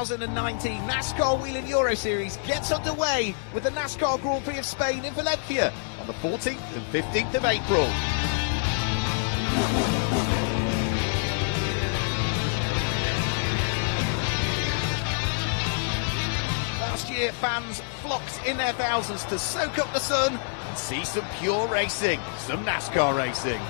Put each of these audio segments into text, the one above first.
2019 NASCAR Wheel and Euro Series gets underway with the NASCAR Grand Prix of Spain in Valencia on the 14th and 15th of April. Last year, fans flocked in their thousands to soak up the sun and see some pure racing, some NASCAR racing.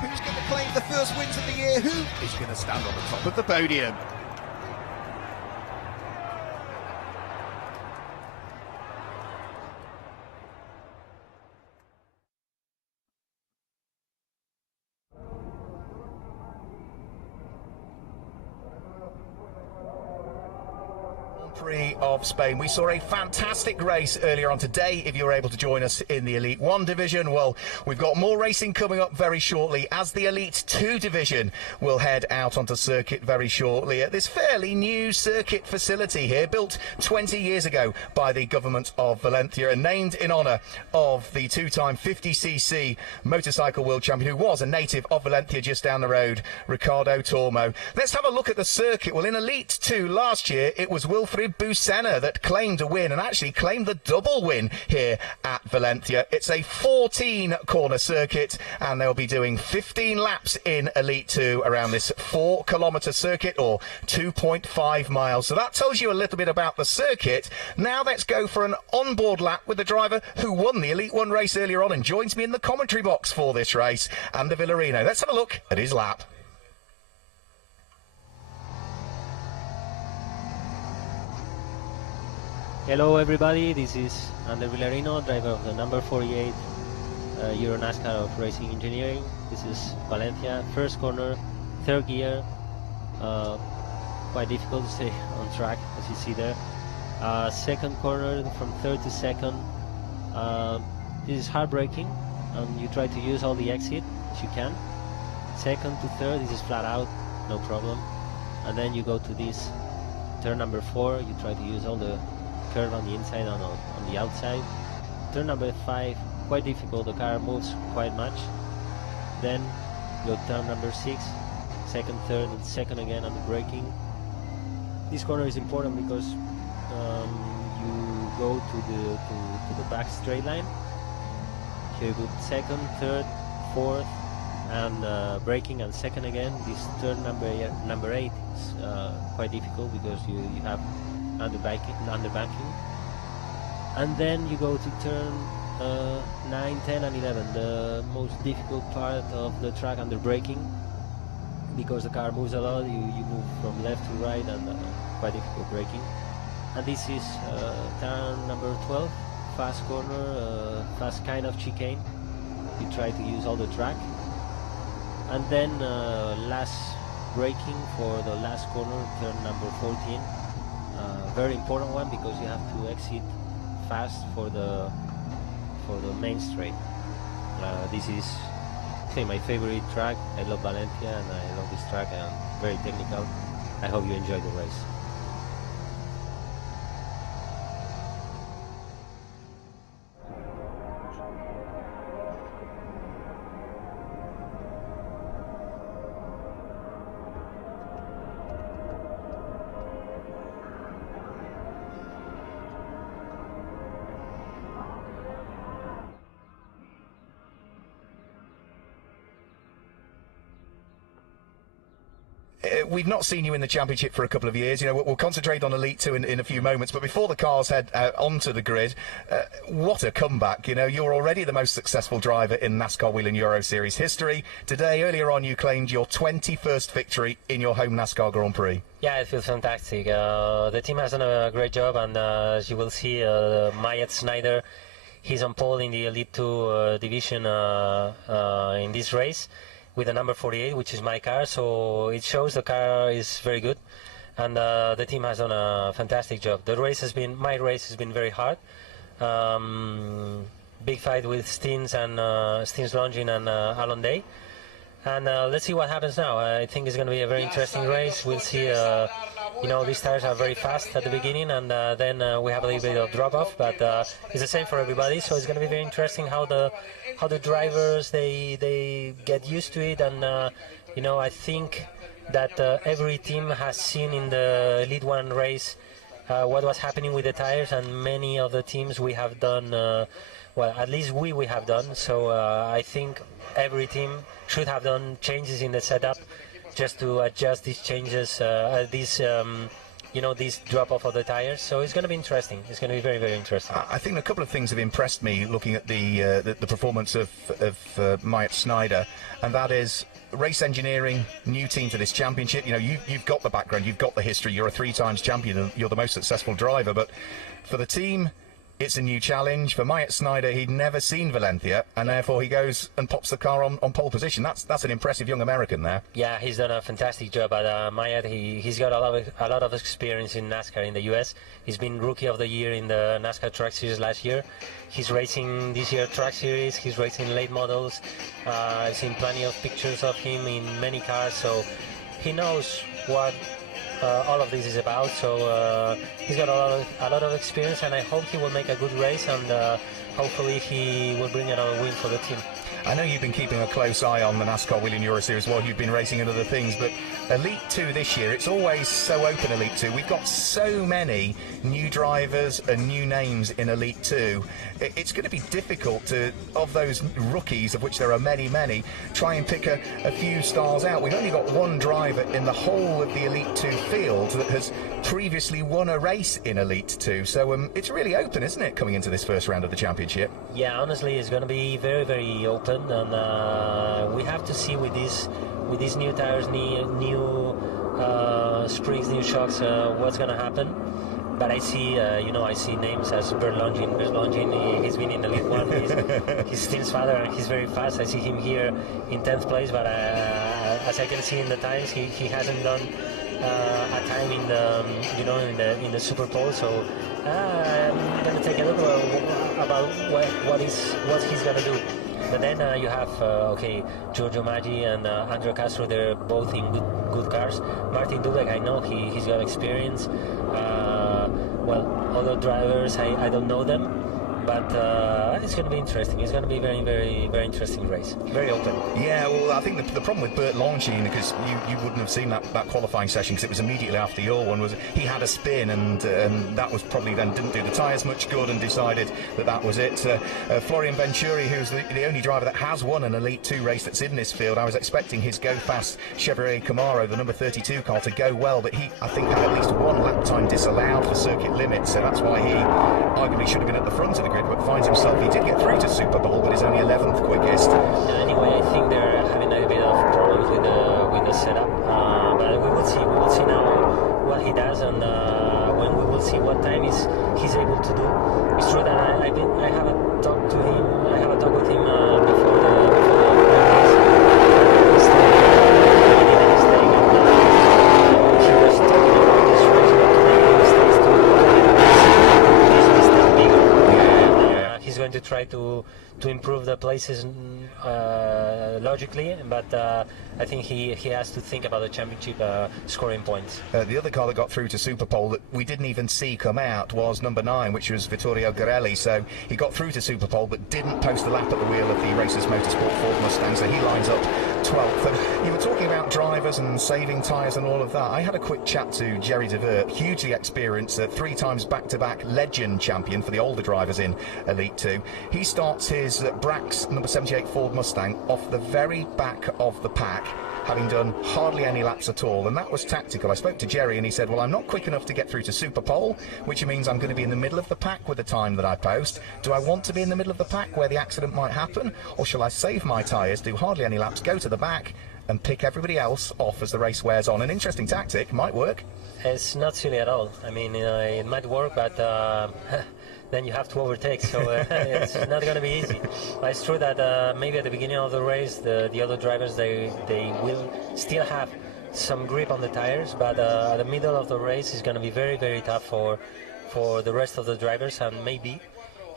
Who's going to claim the first wins of the year? Who is going to stand on the top of the podium? Of Spain. We saw a fantastic race earlier on today. If you were able to join us in the Elite 1 division, well, we've got more racing coming up very shortly as the Elite 2 division will head out onto circuit very shortly at this fairly new circuit facility here, built 20 years ago by the government of Valencia and named in honour of the two-time 50cc motorcycle world champion who was a native of Valencia just down the road, Ricardo Tormo. Let's have a look at the circuit. Well, in Elite 2 last year, it was Wilfried Bussenna that claimed a win and actually claimed the double win here at Valencia. It's a 14-corner circuit and they'll be doing 15 laps in Elite 2 around this 4-kilometre circuit, or 2.5 miles. So that tells you a little bit about the circuit. Now let's go for an onboard lap with the driver who won the Elite 1 race earlier on and joins me in the commentary box for this race, Ander Villarino. Let's have a look at his lap. Hello everybody, this is Ander Villarino, driver of the number 48 Euro NASCAR of Racing Engineering. This is Valencia, first corner, third gear, quite difficult to stay on track as you see there. Second corner from third to second, this is hard braking and you try to use all the exit as you can. Second to third, this is flat out, no problem. And then you go to this turn number 4, you try to use all the curve on the inside and on the outside. Turn number 5, quite difficult, the car moves quite much. Then go turn number 6, second, third, and second again on the braking. This corner is important because you go to the back straight line. Here you go second, third, fourth, and braking and second again. This turn number 8 is quite difficult because you have underbanking, and then you go to turn 9, 10 and 11, the most difficult part of the track under braking, because the car moves a lot. You move from left to right and quite difficult braking. And this is turn number 12, fast corner, fast kind of chicane. You try to use all the track, and then last braking for the last corner, turn number 14. Very important one because you have to exit fast for the main straight. This is my favorite track. I love Valencia and I love this track, and very technical. I hope you enjoy the race. We've not seen you in the championship for a couple of years. You know, we'll concentrate on Elite 2 in a few moments, but before the cars head onto the grid, what a comeback. You know, you're already the most successful driver in NASCAR Wheel and Euro Series history. Today, earlier on, you claimed your 21st victory in your home NASCAR Grand Prix. Yeah, it feels fantastic. The team has done a great job, and as you will see, Myatt Snyder, he's on pole in the Elite 2 division in this race, with the number 48, which is my car, so it shows the car is very good, and the team has done a fantastic job. My race has been very hard. Big fight with Stins Longin and Alan Day, and let's see what happens now. I think it's going to be a very interesting race. We'll see these tires are very fast at the beginning, and then we have a little bit of drop off. But it's the same for everybody, so it's going to be very interesting how the drivers they get used to it. And I think that every team has seen in the Elite One race what was happening with the tires, and many of the teams we have done. Well, at least we have done. So I think every team should have done changes in the setup just to adjust these changes, this drop off of the tires. So it's going to be interesting. It's going to be very, very interesting. I think a couple of things have impressed me looking at the performance of Myatt Snyder, and that is race engineering, new team to this championship. You've got the background, you've got the history. You're a 3-time champion, and you're the most successful driver. But for the team, it's a new challenge. For Myatt Snyder, he'd never seen Valencia, and therefore he goes and pops the car on pole position. That's an impressive young American there. Yeah, he's done a fantastic job. But Myatt, he's got a lot of experience in NASCAR in the US. He's been Rookie of the Year in the NASCAR Truck Series last year. He's racing this year Truck Series. He's racing late models. I've seen plenty of pictures of him in many cars, so he knows what all of this is about. So he's got a lot of experience, and I hope he will make a good race, and hopefully he will bring another win for the team. I know you've been keeping a close eye on the NASCAR Whelen Euro Series while you've been racing in other things, but Elite 2 this year, it's always so open, Elite 2. We've got so many new drivers and new names in Elite 2. It's going to be difficult to, of those rookies, of which there are many, many, try and pick a few stars out. We've only got one driver in the whole of the Elite 2 field that has previously won a race in Elite 2. So it's really open, isn't it, coming into this first round of the championship? Yeah, honestly, it's going to be very, very open. And we have to see with these new tires, new springs, new shocks, what's going to happen. But I see, I see names as Bert Longin. Bert Longin, he's been in the Elite One. He's Steve's father, and he's very fast. I see him here in 10th place, but as I can see in the times, he hasn't done a time in the in the Super Bowl. So I'm going to take a look about what he's going to do. But then you have, Giorgio Maggi and Andrea Castro, they're both in good cars. Martin Dubek, I know he's got experience. Other drivers, I don't know them. But it's going to be interesting. It's going to be a very, very, very interesting race. Very open. Yeah, well, I think the problem with Bert Longin, because you wouldn't have seen that qualifying session because it was immediately after your one, was he had a spin and that was probably then didn't do the tyres much good and decided that was it. Florian Venturi, who's the only driver that has won an Elite 2 race that's in this field, I was expecting his Go Fast Chevrolet Camaro, the number 32 car, to go well, but he, I think, had at least one lap time disallowed for circuit limits, so that's why he arguably should have been at the front of the grid, but finds himself, he did get through to Super Bowl, but is only 11th quickest. Anyway, I think they're having a bit of problems with the setup, but we will see now what he does, and when we will see what time he's able to do. It's true that I have a talk with him before the race. He was talking about this race, not to make mistakes, to this mistake bigger. He's going to try to improve the places logically, but I think he has to think about the championship scoring points. The other car that got through to Super Bowl that we didn't even see come out was number 9, which was Vittorio Garelli. So he got through to Super Bowl but didn't post a lap at the wheel of the Racers Motorsport Ford Mustang, so he lines up 12th. And you were talking about drivers and saving tyres and all of that. I had a quick chat to Jerry DeVert, hugely experienced, 3 times back-to-back legend champion for the older drivers in Elite 2. He starts his Brax number 78 Ford Mustang off the very back of the pack, having done hardly any laps at all, and that was tactical. I spoke to Jerry and he said, well, I'm not quick enough to get through to Super Pole, which means I'm going to be in the middle of the pack with the time that I post. Do I want to be in the middle of the pack where the accident might happen, or shall I save my tyres, do hardly any laps, go to the back and pick everybody else off as the race wears on? An interesting tactic, might work. It's not silly at all. I mean, it might work, but then you have to overtake, so it's not going to be easy. But it's true that maybe at the beginning of the race, the other drivers, they will still have some grip on the tires, but at the middle of the race is going to be very, very tough for the rest of the drivers, and maybe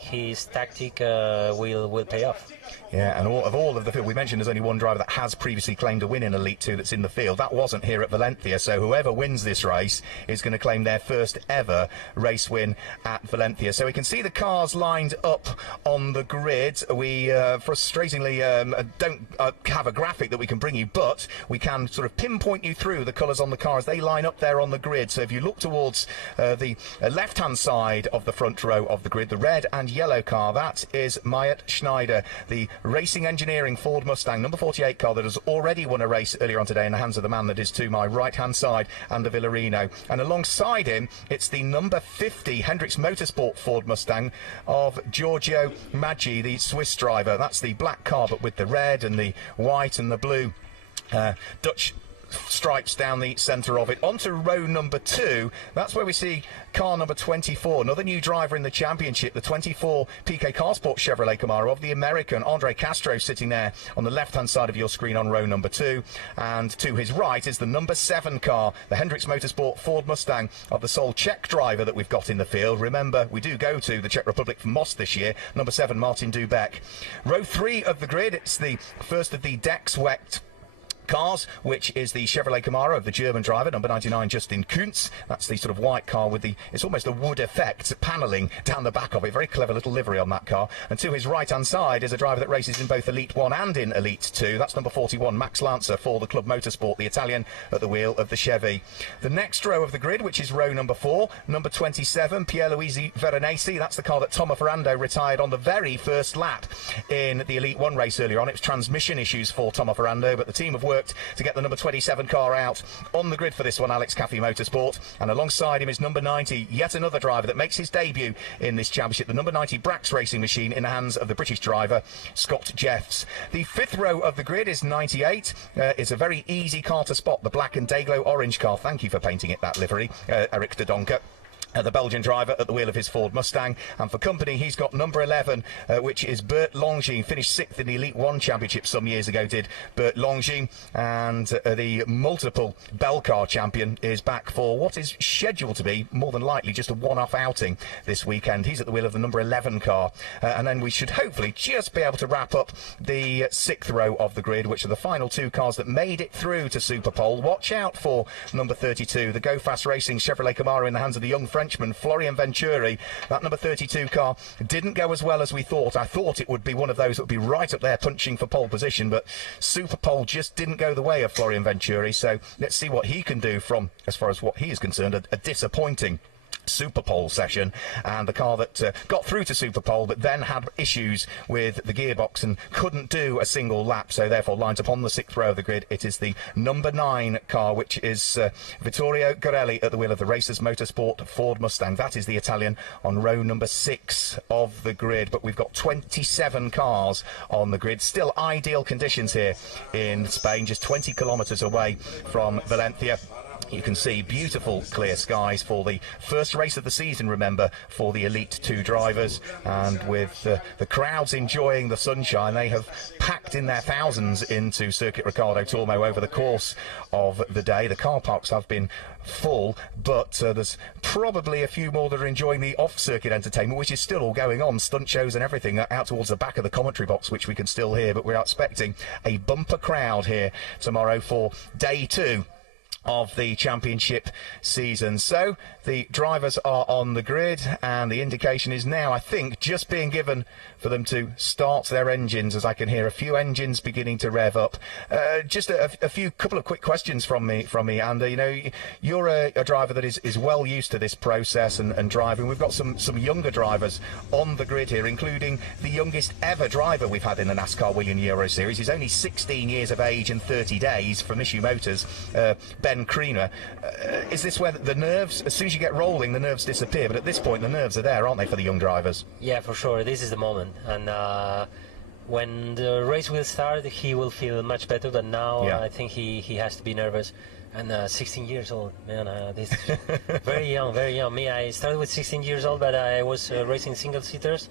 his tactic will pay off. Yeah, and all of the field, we mentioned there's only one driver that has previously claimed a win in Elite 2 that's in the field. That wasn't here at Valencia, so whoever wins this race is going to claim their first ever race win at Valencia. So we can see the cars lined up on the grid. We frustratingly don't have a graphic that we can bring you, but we can sort of pinpoint you through the colours on the cars. They line up there on the grid. So if you look towards the left-hand side of the front row of the grid, the red and yellow car, that is Mayat Schneider, the Racing Engineering Ford Mustang number 48 car that has already won a race earlier on today in the hands of the man that is to my right-hand side, and the Villarino. And alongside him, it's the number 50 Hendricks Motorsport Ford Mustang of Giorgio Maggi, the Swiss driver. That's the black car, but with the red and the white and the blue Dutch stripes down the centre of it. Onto row number 2, that's where we see car number 24, another new driver in the championship, the 24 PK Carsport Chevrolet Camaro of the American Andre Castro, sitting there on the left-hand side of your screen on row number 2. And to his right is the number 7 car, the Hendricks Motorsport Ford Mustang of the sole Czech driver that we've got in the field. Remember, we do go to the Czech Republic for Most this year. Number 7, Martin Dubek. Row 3 of the grid, it's the first of the Dex-Wecht cars, which is the Chevrolet Camaro of the German driver, number 99, Justin Kuntz. That's the sort of white car with the, it's almost a wood effect panelling down the back of it. Very clever little livery on that car. And to his right-hand side is a driver that races in both Elite 1 and in Elite 2. That's number 41, Max Lancer for the Club Motorsport, the Italian at the wheel of the Chevy. The next row of the grid, which is row number 4, number 27, Pierluigi Veronesi. That's the car that Tomo Ferrando retired on the very first lap in the Elite 1 race earlier on. It was transmission issues for Tomo Ferrando, but the team have worked to get the number 27 car out on the grid for this one, Alex Caffey Motorsport. And alongside him is number 90, yet another driver that makes his debut in this championship, the number 90 Brax Racing Machine in the hands of the British driver, Scott Jeffs. The 5th row of the grid is 98. It's a very easy car to spot, the black and Dayglow orange car. Thank you for painting it that livery, Eric de Donker. The Belgian driver at the wheel of his Ford Mustang. And for company, he's got number 11, which is Bert Longines. Finished 6th in the Elite 1 Championship some years ago, did Bert Longines. And the multiple Bell Car champion is back for what is scheduled to be, more than likely, just a one-off outing this weekend. He's at the wheel of the number 11 car. And then we should hopefully just be able to wrap up the 6th row of the grid, which are the final 2 cars that made it through to Superpole. Watch out for number 32, the Go Fast Racing Chevrolet Camaro in the hands of the young Frenchman Florian Venturi. That number 32 car didn't go as well as we thought. I thought it would be one of those that would be right up there punching for pole position, but Superpole just didn't go the way of Florian Venturi. So let's see what he can do from, as far as what he is concerned, a disappointing Superpole session. And the car that got through to Superpole but then had issues with the gearbox and couldn't do a single lap, so therefore lines up on the 6th row of the grid. It is the number 9 car, which is Vittorio Gorelli at the wheel of the Racers Motorsport Ford Mustang. That is the Italian on row number 6 of the grid. But we've got 27 cars on the grid. Still ideal conditions here in Spain, just 20 kilometres away from Valencia. You can see beautiful clear skies for the first race of the season, remember, for the Elite 2 drivers. And with the crowds enjoying the sunshine, they have packed in their thousands into Circuit Ricardo Tormo over the course of the day. The car parks have been full, but there's probably a few more that are enjoying the off-circuit entertainment, which is still all going on, stunt shows and everything out towards the back of the commentary box, which we can still hear. But we're expecting a bumper crowd here tomorrow for day 2 of the championship season. So the drivers are on the grid, and the indication is now, I think, just being given for them to start their engines, as I can hear a few engines beginning to rev up. Just a couple of quick questions from me, and you know, you're a driver that is well used to this process and driving. We've got some younger drivers on the grid here, including the youngest ever driver we've had in the NASCAR William Euro Series. He's only 16 years of age and 30 days from Issue Motors, Ben Creamer. Is this where the nerves, as soon as you get rolling, the nerves disappear? But at this point, the nerves are there, aren't they, for the young drivers? Yeah, for sure. This is the moment. And when the race will start, he will feel much better. But now I think he has to be nervous. And 16 years old, man, this is very young, very young. Me, I started with 16 years old, but I was racing single-seaters,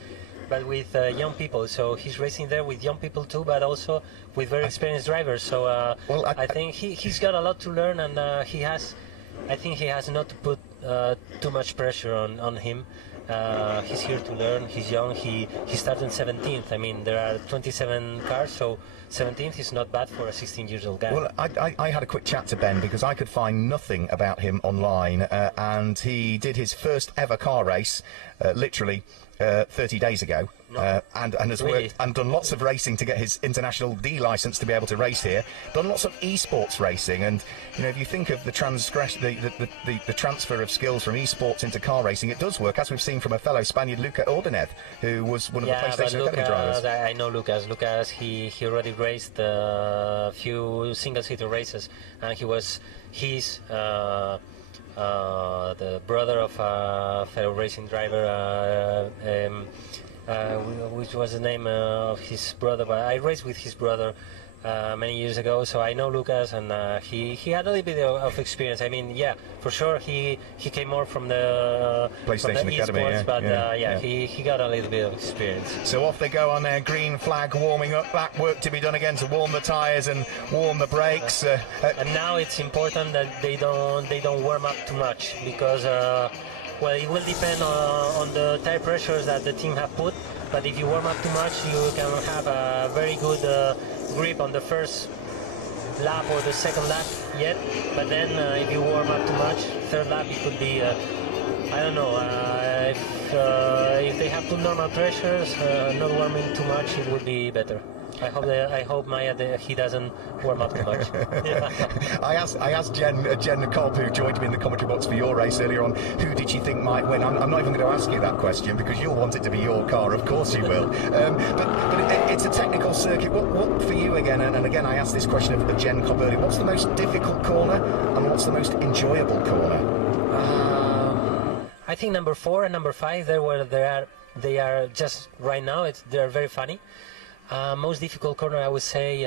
but with young people. So he's racing there with young people too, but also with very experienced drivers. So I think he's got a lot to learn, and I think he has not to put too much pressure on him. He's here to learn. He's young. He started 17th. I mean, there are 27 cars, so 17th is not bad for a 16-year-old guy. Well, I had a quick chat to Ben because I could find nothing about him online, and he did his first ever car race, literally 30 days ago, and has worked and done lots of racing to get his International D license to be able to race here. Done lots of esports racing, and you know, if you think of the transfer of skills from esports into car racing, it does work, as we've seen from a fellow Spaniard, Luca Ordenev, who was one of the PlayStation Academy drivers. I know Lucas. Lucas, he already raced a few single-seater races, and he's the brother of a fellow racing driver, which was the name of his brother, but I raced with his brother many years ago, so I know Lucas, and he had a little bit of experience. I mean, yeah, for sure, he came more from the PlayStation Academy, esports, but he got a little bit of experience. So off they go on their green flag, warming up. Back work to be done again to warm the tyres and warm the brakes. And now it's important that they don't warm up too much, because well, it will depend on the tire pressures that the team have put. But if you warm up too much, you can have a very good grip on the first lap or the second lap yet. But then if you warm up too much, third lap it could be, I don't know, if they have two normal pressures, not warming too much, it would be better. I hope Maya he doesn't warm up too much. Yeah. I asked Jen Cobb, who joined me in the commentary box for your race earlier on, who did you think might win? I'm not even going to ask you that question because you'll want it to be your car, of course you will. But it's a technical circuit. What for you again? And again, I asked this question of Jen Cobb earlier. What's the most difficult corner and what's the most enjoyable corner? I think number 4 and number 5. They are just right now. They are very funny. Most difficult corner, I would say,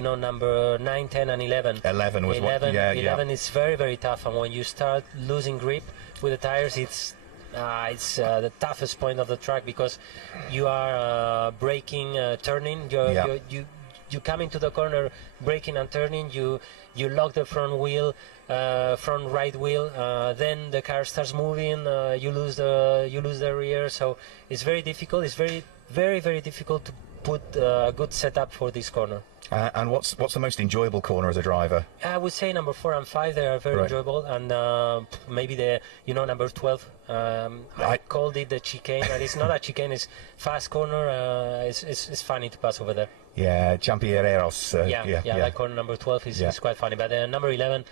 number 9, 10, and 11. 11 was 11, what? 11 is very, very tough, and when you start losing grip with the tires, it's the toughest point of the track, because you are braking, turning. You come into the corner, braking and turning. You lock the front right wheel. Then the car starts moving. You lose the rear. So it's very difficult. It's very, very, very difficult to put a good setup for this corner. And what's the most enjoyable corner as a driver? I would say number 4 and 5. They are very enjoyable, and maybe number 12. I called it the chicane, and it's not a chicane. It's fast corner. It's funny to pass over there. Yeah, Champierreros. That corner number 12 is quite funny, but number 11.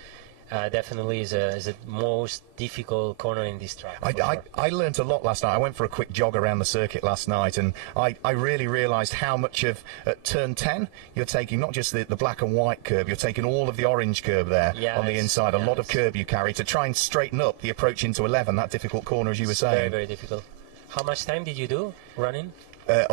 Definitely is the most difficult corner in this track. I learned a lot last night. I went for a quick jog around the circuit last night, and I really realised how much of at turn 10 you're taking not just the black and white curb, you're taking all of the orange curb there on the inside. A lot of curb you carry to try and straighten up the approach into 11. That difficult corner, as you were saying. Very, very difficult. How much time did you do running?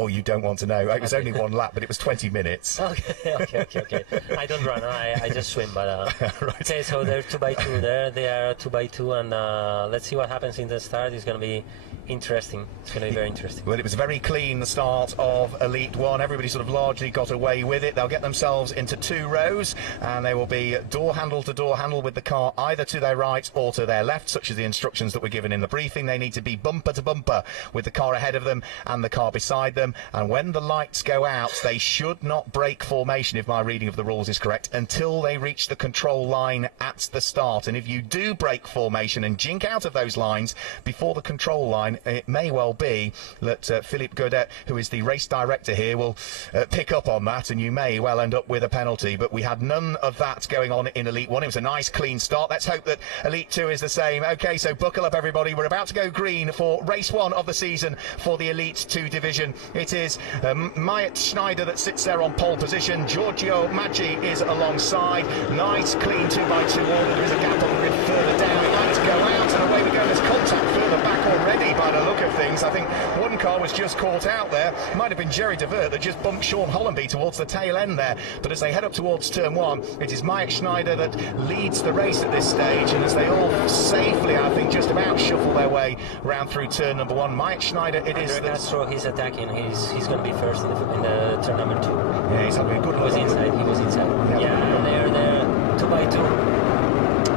You don't want to know. It was only one lap, but it was 20 minutes. Okay. I don't run. I just swim. But right. Okay, so they're 2x2 there. They are 2x2, and let's see what happens in the start. It's going to be interesting. It's going to be very interesting. Well, it was very clean, the start of Elite 1. Everybody sort of largely got away with it. They'll get themselves into 2 rows, and they will be door handle to door handle with the car either to their right or to their left, such as the instructions that were given in the briefing. They need to be bumper to bumper with the car ahead of them and the car beside them, and when the lights go out, they should not break formation, if my reading of the rules is correct, until they reach the control line at the start. And if you do break formation and jink out of those lines before the control line, it may well be that Philippe Godet, who is the race director here, will pick up on that, and you may well end up with a penalty. But we had none of that going on in Elite 1. It was a nice clean start. Let's hope that Elite 2 is the same. Okay, so buckle up everybody. We're about to go green for race 1 of the season for the Elite 2 division. It is Mayet Schneider that sits there on pole position. Giorgio Maggi is alongside. Nice clean 2x2 order. There is a gap on the grid further down. It might go out, and away we go. There's contact further back already by the look of things. I think one car was just caught out there. Might have been Jerry DeVert that just bumped Sean Hollenby towards the tail end there. But as they head up towards turn 1, it is Mayet Schneider that leads the race at this stage, and as they all safely, I think, just about shuffle their way round through turn number 1, Mayet Schneider, it is... Castro, he's attacking. He's going to be first in the turn number 2. Yeah, he's having a good look. He was inside. Yeah, they're 2x2.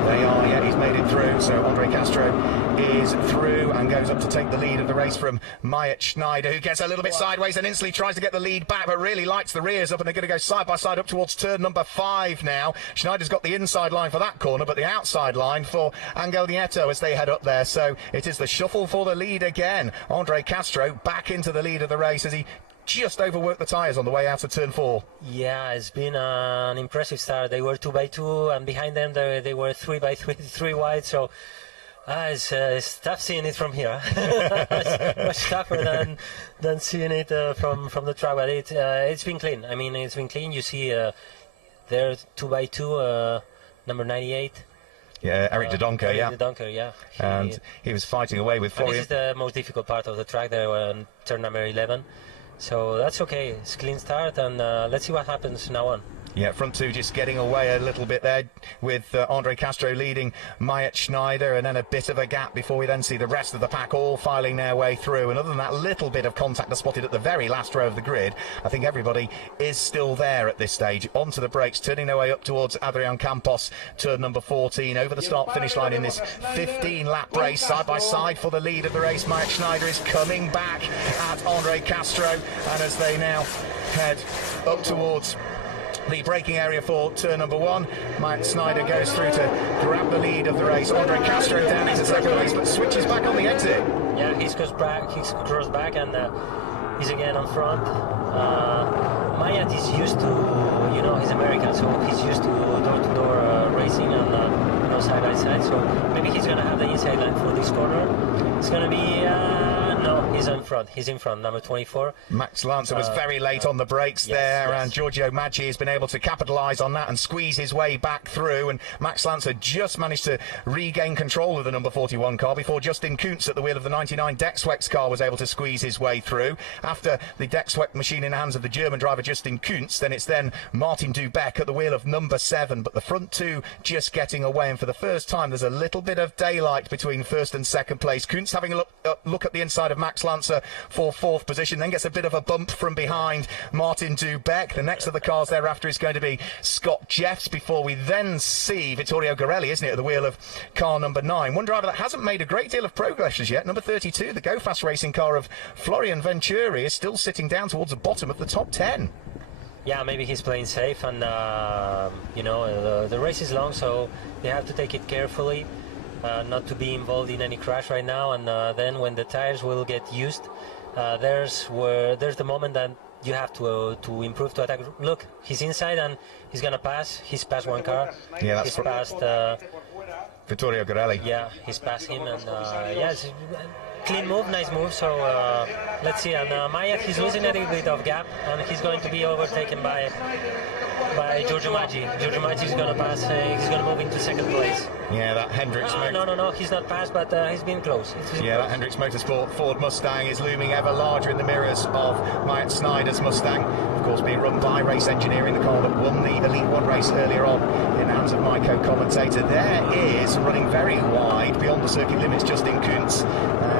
They are, yeah, he's made it through. So Andre Castro is through and goes up to take the lead of the race from Myatt Schneider, who gets a little bit sideways and instantly tries to get the lead back, but really lights the rears up, and they're going to go side by side up towards turn number 5 now. Schneider's got the inside line for that corner, but the outside line for Angel Nieto as they head up there. So it is the shuffle for the lead again. Andre Castro back into the lead of the race as he just overworked the tyres on the way out of turn 4. Yeah, it's been an impressive start. They were 2x2, and behind them they were 3x3, 3 wide. So it's tough seeing it from here. It's much tougher than seeing it from the track. But it's been clean. I mean, it's been clean. You see, there 2x2, number 98. Yeah, Eric de Donker, Eric de Donker, yeah. And he was fighting away with Florian. This is the most difficult part of the track. They were on turn number 11. So that's okay. It's a clean start, and let's see what happens now on. Yeah, front two just getting away a little bit there with Andre Castro leading Myatt Schneider, and then a bit of a gap before we then see the rest of the pack all filing their way through. And other than that little bit of contact that's spotted at the very last row of the grid, I think everybody is still there at this stage. Onto the brakes, turning their way up towards Adrian Campos, turn number 14, over the start-finish line in this 15-lap race, side by side for the lead of the race. Myatt Schneider is coming back at Andre Castro, and as they now head up towards the braking area for turn number 1, Myatt Schneider goes through to grab the lead of the race. Andre Castro down into second place, but switches back on the exit. Yeah, he's crossed back, and he's again on front. Myatt is used to, he's American, so he's used to door-to-door racing and side by side. So maybe he's going to have the inside line for this corner. It's going to be no, he's in front. He's in front, number 24. Max Lancer was very late on the brakes there, and Giorgio Maggi has been able to capitalise on that and squeeze his way back through. And Max Lancer just managed to regain control of the number 41 car before Justin Kuntz at the wheel of the 99 Dexwex car was able to squeeze his way through. After the Dexwex machine in the hands of the German driver Justin Kuntz, then it's Martin Dubeck at the wheel of number 7. But the front two just getting away, and for the first time there's a little bit of daylight between first and second place. Kuntz having a look at the inside of Max Lancer for 4th position, then gets a bit of a bump from behind Martin Dubeck. The next of the cars thereafter is going to be Scott Jeffs, before we then see Vittorio Gorelli, isn't it, at the wheel of car number 9. One driver that hasn't made a great deal of progress as yet, number 32, the Go Fast racing car of Florian Venturi, is still sitting down towards the bottom of the top 10. Yeah, maybe he's playing safe, and the race is long, so they have to take it carefully. Not to be involved in any crash right now, and then when the tires will get used, there's the moment that you have to improve, to attack. Look, he's inside and he's gonna pass. He's passed one car. Yeah, that's he's passed Vittorio Gorelli. Yeah, he's passed him, and it's clean move, nice move. So let's see. And Myatt, he's losing a little bit of gap, and he's going to be overtaken by Giorgio Maggi. Giorgio Maggi is going to pass. He's going to move into second place. Yeah, that Hendricks. No, he's not passed, but he's been close. That Hendricks Motorsport Ford Mustang is looming ever larger in the mirrors of Myatt Schneider's Mustang. Of course, being run by Race Engineering, the car that won the Elite 1 race earlier on in the hands of my co-commentator. There is, running very wide beyond the circuit limits, Justin Kuntz,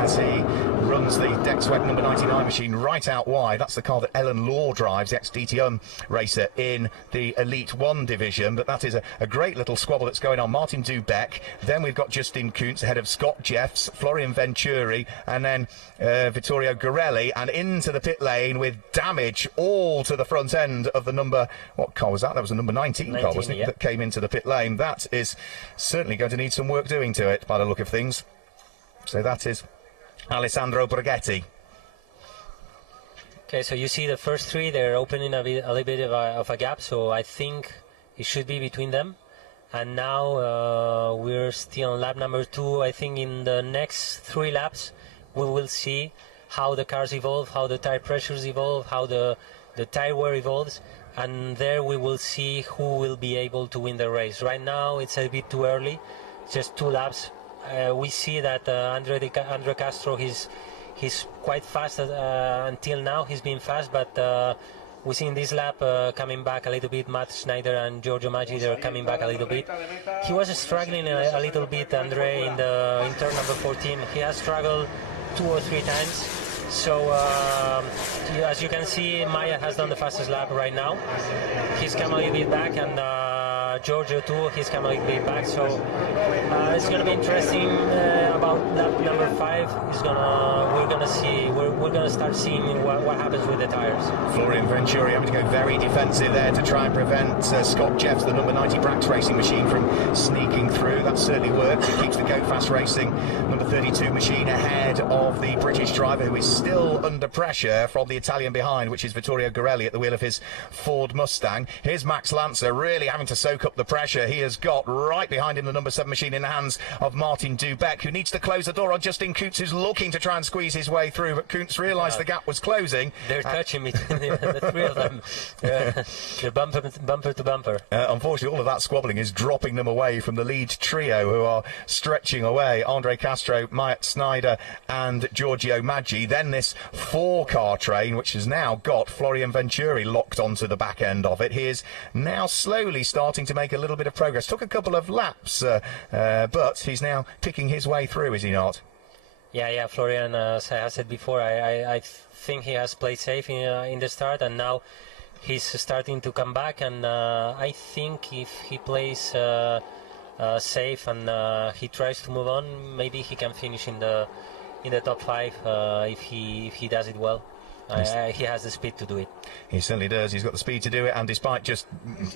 as he runs the Dexwex number 99 machine right out wide. That's the car that Ellen Law drives, the ex-DTM racer in the Elite 1 division. But that is a great little squabble that's going on. Martin Dubeck, then we've got Justin Kuntz ahead of Scott Jeffs, Florian Venturi, and then Vittorio Gorelli, and into the pit lane with damage all to the front end of the number, what car was that? That was the number 19 car, wasn't it, that came into the pit lane. That is certainly going to need some work doing to it by the look of things. So that is Alessandro Braghetti. Okay, so you see the first three, they're opening a little bit of a gap, so I think it should be between them. And now we're still on lap number 2. I think in the next 3 laps we will see how the cars evolve, how the tire pressures evolve, how the tire wear evolves, and there we will see who will be able to win the race. Right now it's a bit too early, just 2 laps. We see that Andre Castro, he's quite fast. Until now he's been fast, but we see in this lap coming back a little bit. Matt Schneider and Giorgio Maggi, they're coming back a little bit. He was struggling a little bit, Andre, in turn number 14. He has struggled 2 or 3 times. So as you can see, Maya has done the fastest lap right now. He's come a little bit back, and Giorgio too, he's coming a bit back, so it's gonna be interesting about lap number 5. We're gonna start seeing what happens with the tires. Florian Venturi having to go very defensive there to try and prevent Scott Jeffs, the number 90 Brax Racing machine, from sneaking through. That certainly works. It keeps the Go Fast Racing number 32 machine ahead of the British driver, who is still under pressure from the Italian behind, which is Vittorio Gorelli at the wheel of his Ford Mustang. Here's Max Lancer really having to soak up the pressure. He has got right behind him the number 7 machine in the hands of Martin Dubeck, who needs to close the door on Justin Kuntz, who's looking to try and squeeze his way through, but Kuntz realised the gap was closing. They're touching between the three of them. They're bumper to bumper. Unfortunately, all of that squabbling is dropping them away from the lead trio, who are stretching away. Andre Castro, Myatt Snyder and Giorgio Maggi. Then this 4-car train, which has now got Florian Venturi locked onto the back end of it. He is now slowly starting to make a little bit of progress. Took a couple of laps, but he's now picking his way through, is he not? Yeah, Florian, as I said before, I think he has played safe in the start, and now he's starting to come back, and I think if he plays safe and he tries to move on, maybe he can finish in the top 5 if he does it well. He has the speed to do it. He certainly does. He's got the speed to do it, and despite just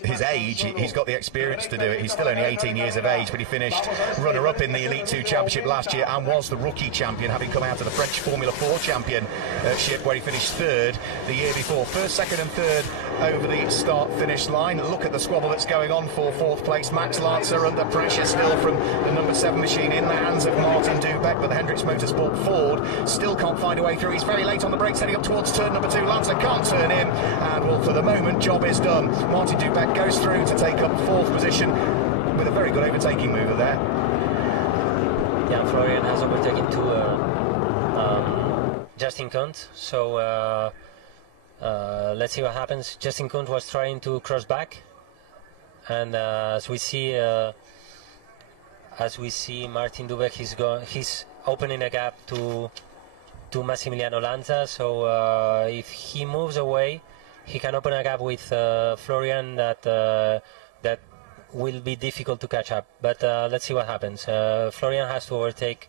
his age, he's got the experience to do it. He's still only 18 years of age, but he finished runner-up in the Elite 2 Championship last year and was the rookie champion, having come out of the French Formula 4 Championship, where he finished 3rd the year before. 1st, 2nd and 3rd over the start-finish line. Look at the squabble that's going on for 4th place. Max Lancer under pressure still from the number 7 machine in the hands of Martin Dubeck, but the Hendricks Motorsport Ford still can't find a way through. He's very late on the brakes, heading up towards turn number 2. Lancer can't turn in, and well, for the moment, job is done. Martin Dubeck goes through to take up 4th position with a very good overtaking mover there. Yeah, Florian has overtaken Justin Kuntz, so let's see what happens. Justin Kuntz was trying to cross back, and as we see Martin Dubeck, he's opening a gap to Massimiliano Lanza, so if he moves away, he can open a gap with Florian that will be difficult to catch up. But let's see what happens. Florian has to overtake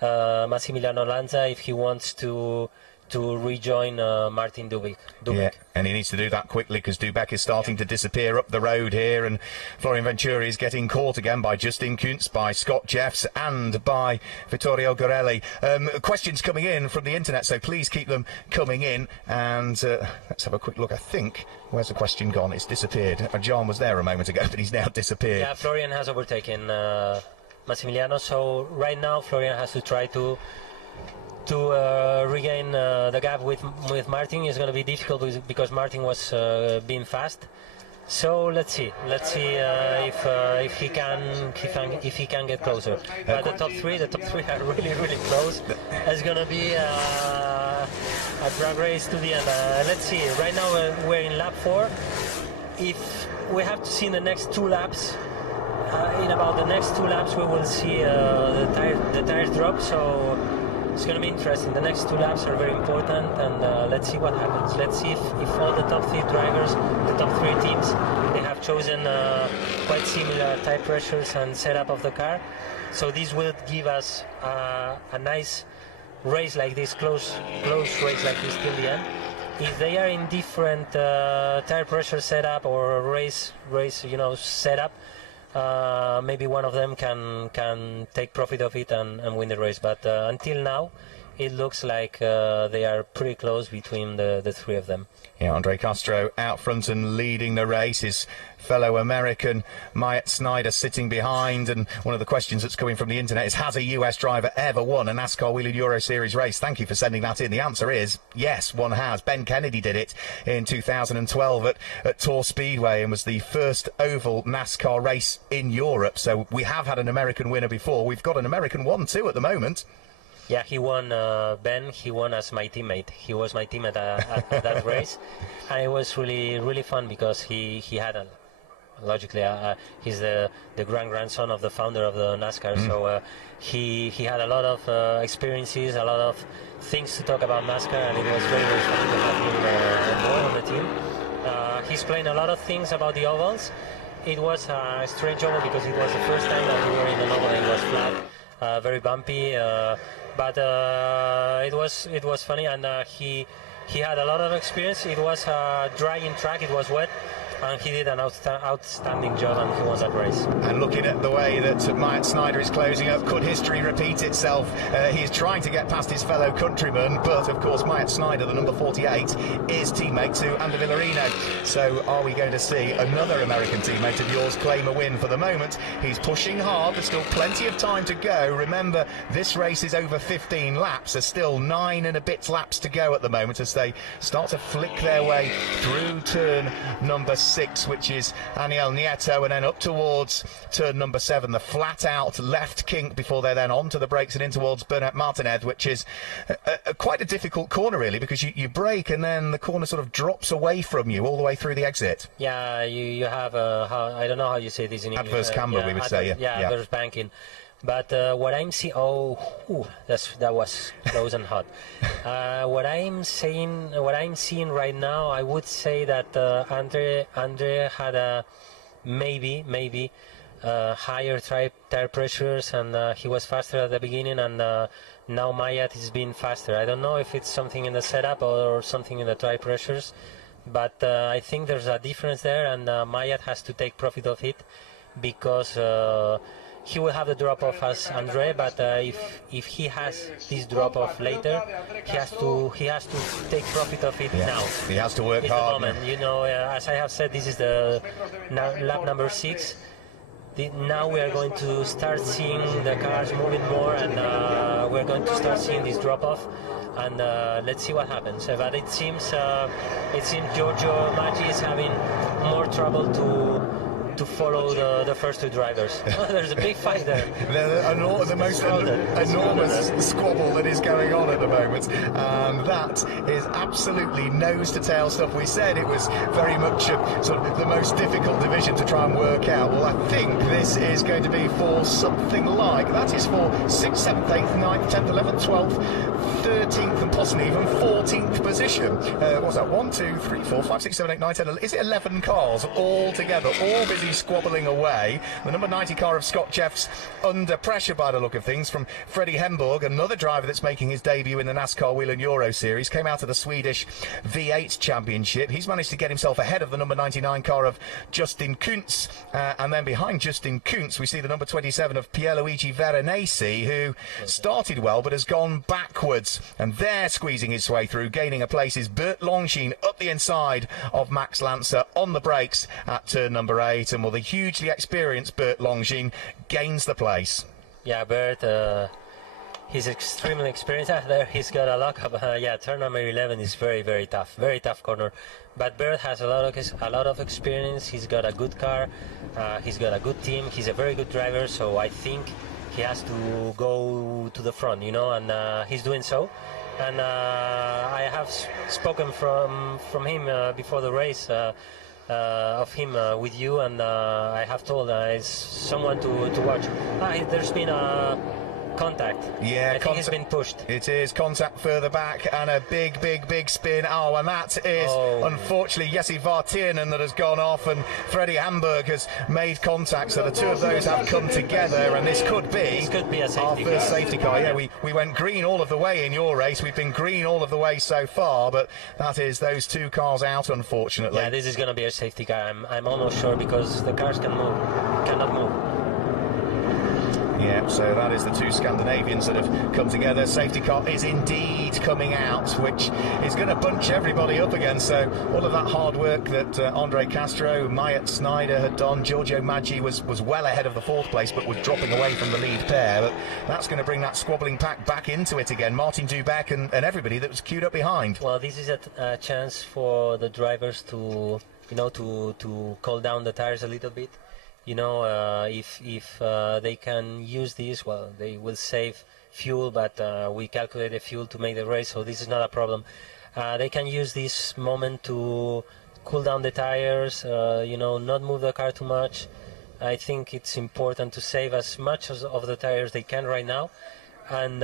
Massimiliano Lanza if he wants to rejoin Martin Dubeck. Yeah, and he needs to do that quickly, because Dubeck is starting to disappear up the road here, and Florian Venturi is getting caught again by Justin Kuntz, by Scott Jeffs and by Vittorio Gorelli. Questions coming in from the internet, so please keep them coming in, and let's have a quick look. I think, where's the question gone? It's disappeared. John was there a moment ago, but he's now disappeared. Yeah, Florian has overtaken Massimiliano, so right now Florian has to try to regain the gap with Martin. Is going to be difficult because Martin was being fast. So let's see if he can get closer. But the top three are really close. It's going to be a drag race to the end. Let's see. Right now we're in lap 4. If we have to see in the next 2 laps. In about the next 2 laps, we will see the tires drop. So. It's going to be interesting. The next 2 laps are very important, and let's see what happens. Let's see if all the top 3 drivers, the top 3 teams, they have chosen quite similar tire pressures and setup of the car. So this will give us a nice race like this, close race like this till the end. If they are in different tire pressure setup or race setup, maybe one of them can take profit of it and win the race, but until now it looks like they are pretty close between the 3 of them. Yeah, Andre Castro out front and leading the race. His fellow American Myatt Snyder sitting behind, and one of the questions that's coming from the internet is, has a US driver ever won a NASCAR Wheeling Euro Series race? Thank you for sending that in. The answer is yes, one has. Ben Kennedy did it in 2012 at Tour Speedway and was the first oval NASCAR race in Europe. So we have had an American winner before. We've got an American one too at the moment. Yeah, he won, Ben. He won as my teammate. He was my teammate at that race, and it was really fun because he had logically he's the grandson of the founder of the NASCAR, so he had a lot of experiences, a lot of things to talk about NASCAR, and it was very fun to have him on board on the team. He's playing a lot of things about the ovals. it was a strange moment because it was the first time that we were in an oval and it was flat, very bumpy, but it was funny, and he had a lot of experience. It was a drying track, it was wet, and he did an outstanding job, and he won that race. And looking at the way that Myatt Snyder is closing up, could history repeat itself? He's trying to get past his fellow countryman, but of course Myatt Snyder, the number 48, is teammate to Ander Villarino. So are we going to see another American teammate of yours claim a win? For the moment, he's pushing hard. There's still plenty of time to go. Remember, this race is over 15 laps. There's still 9 and a bit laps to go at the moment as they start to flick their way through turn number 6, which is Aniel Nieto, and then up towards turn number 7, the flat out left kink, before they're then onto the brakes and in towards Bernat Martinez, which is quite a difficult corner really, because you brake and then the corner sort of drops away from you all the way through the exit. Yeah, you have I don't know how you say this in English. Adverse camber, we would say. Yeah, adverse banking. But what I'm seeing, that was close and hot. What I'm seeing right now, I would say that Andre had a maybe higher tire pressures, and he was faster at the beginning, and now Myatt is being faster. I don't know if it's something in the setup or something in the tire pressures, but I think there's a difference there, and Myatt has to take profit of it, because he will have the drop-off as Andre, but if he has this drop-off later, he has to take profit of it now. He has to work it's hard. The moment. You know, as I have said, this is the lap number 6. Now we are going to start seeing the cars moving more, and we're going to start seeing this drop-off, and let's see what happens. But it seems Giorgio Maggi is having more trouble to follow the first 2 drivers. There's a big fight there. The most enormous squabble that is going on at the moment, and that is absolutely nose-to-tail stuff. We said it was very much sort of the most difficult division to try and work out. Well, I think this is going to be for something like, that is for 6th, 7th, 8th, 9th, 10th, 11th, 12th, 13th, and possibly even 14th position. What's that? 1, 2, 3, 4, 5, 6, 7, 8, 9, 10, 11. Is it 11 cars all together, all busy squabbling away? The number 90 car of Scott Jeffs under pressure by the look of things from Freddie Hemburg, another driver that's making his debut in the NASCAR Wheel and Euro Series, came out of the Swedish V8 Championship. He's managed to get himself ahead of the number 99 car of Justin Kuntz, and then behind Justin Kuntz we see the number 27 of Pierluigi Veronesi, who started well but has gone backwards, and there squeezing his way through, gaining a place, is Bert Longines up the inside of Max Lancer on the brakes at turn number 8, and the hugely experienced Bert Longines gains the place. Yeah, Bert, he's extremely experienced. There he's got a lock up. Turn number 11 is very tough corner. But Bert has a lot of experience. He's got a good car. He's got a good team. He's a very good driver. So I think he has to go to the front, and he's doing so. And I have spoken from him before the race. Of him with you, and I have told it's someone to watch. There's been a contact. Yeah, I think it's been pushed. It is contact further back, and a big spin. Oh, and that is unfortunately Jesse Vartiernan that has gone off, and Freddie Hemburg has made contact. So the two of those have come together, and this could be a safety our first safety car. Yeah, we went green all of the way in your race. We've been green all of the way so far, but that is those 2 cars out, unfortunately. Yeah, this is going to be a safety car. I'm almost sure, because the cars cannot move. Yeah, so that is the 2 Scandinavians that have come together. Safety car is indeed coming out, which is going to bunch everybody up again. So all of that hard work that Andre Castro, Myatt Snyder had done, Giorgio Maggi was well ahead of the 4th place, but was dropping away from the lead pair. But that's going to bring that squabbling pack back into it again. Martin Dubeck and everybody that was queued up behind. Well, this is a chance for the drivers to cool down the tires a little bit. If they can use this, well, they will save fuel, but we calculate the fuel to make the race, so this is not a problem. They can use this moment to cool down the tires, not move the car too much. I think it's important to save as much of the tires they can right now, And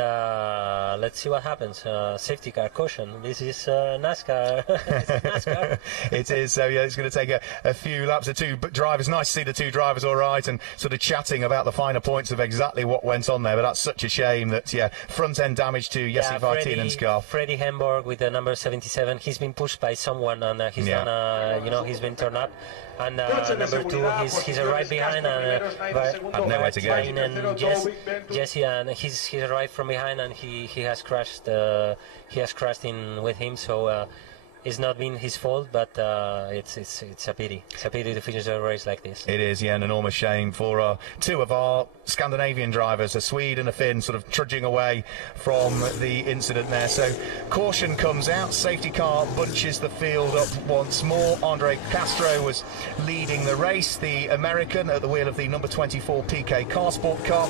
let's see what happens. Safety car caution. This is NASCAR. It's NASCAR. It is. So yeah, it's going to take a few laps. The two drivers. Nice to see the two drivers all right and sort of chatting about the finer points of exactly what went on there. But that's such a shame that front end damage to Jesse Vaitinen's car. Freddie Hemborg with the number 77. He's been pushed by someone and he's done. He's been turned up. And number 2, he's right behind and nowhere to go. And Jesse, and he's arrived from behind and he has crashed. He has crashed in with him. So it's not been his fault, but it's a pity. It's a pity to finish a race like this. It is, an enormous shame for two of our Scandinavian drivers, a Swede and a Finn, sort of trudging away from the incident there. So caution comes out, safety car bunches the field up once more. Andre Castro was leading the race, the American at the wheel of the number 24 PK car sport car.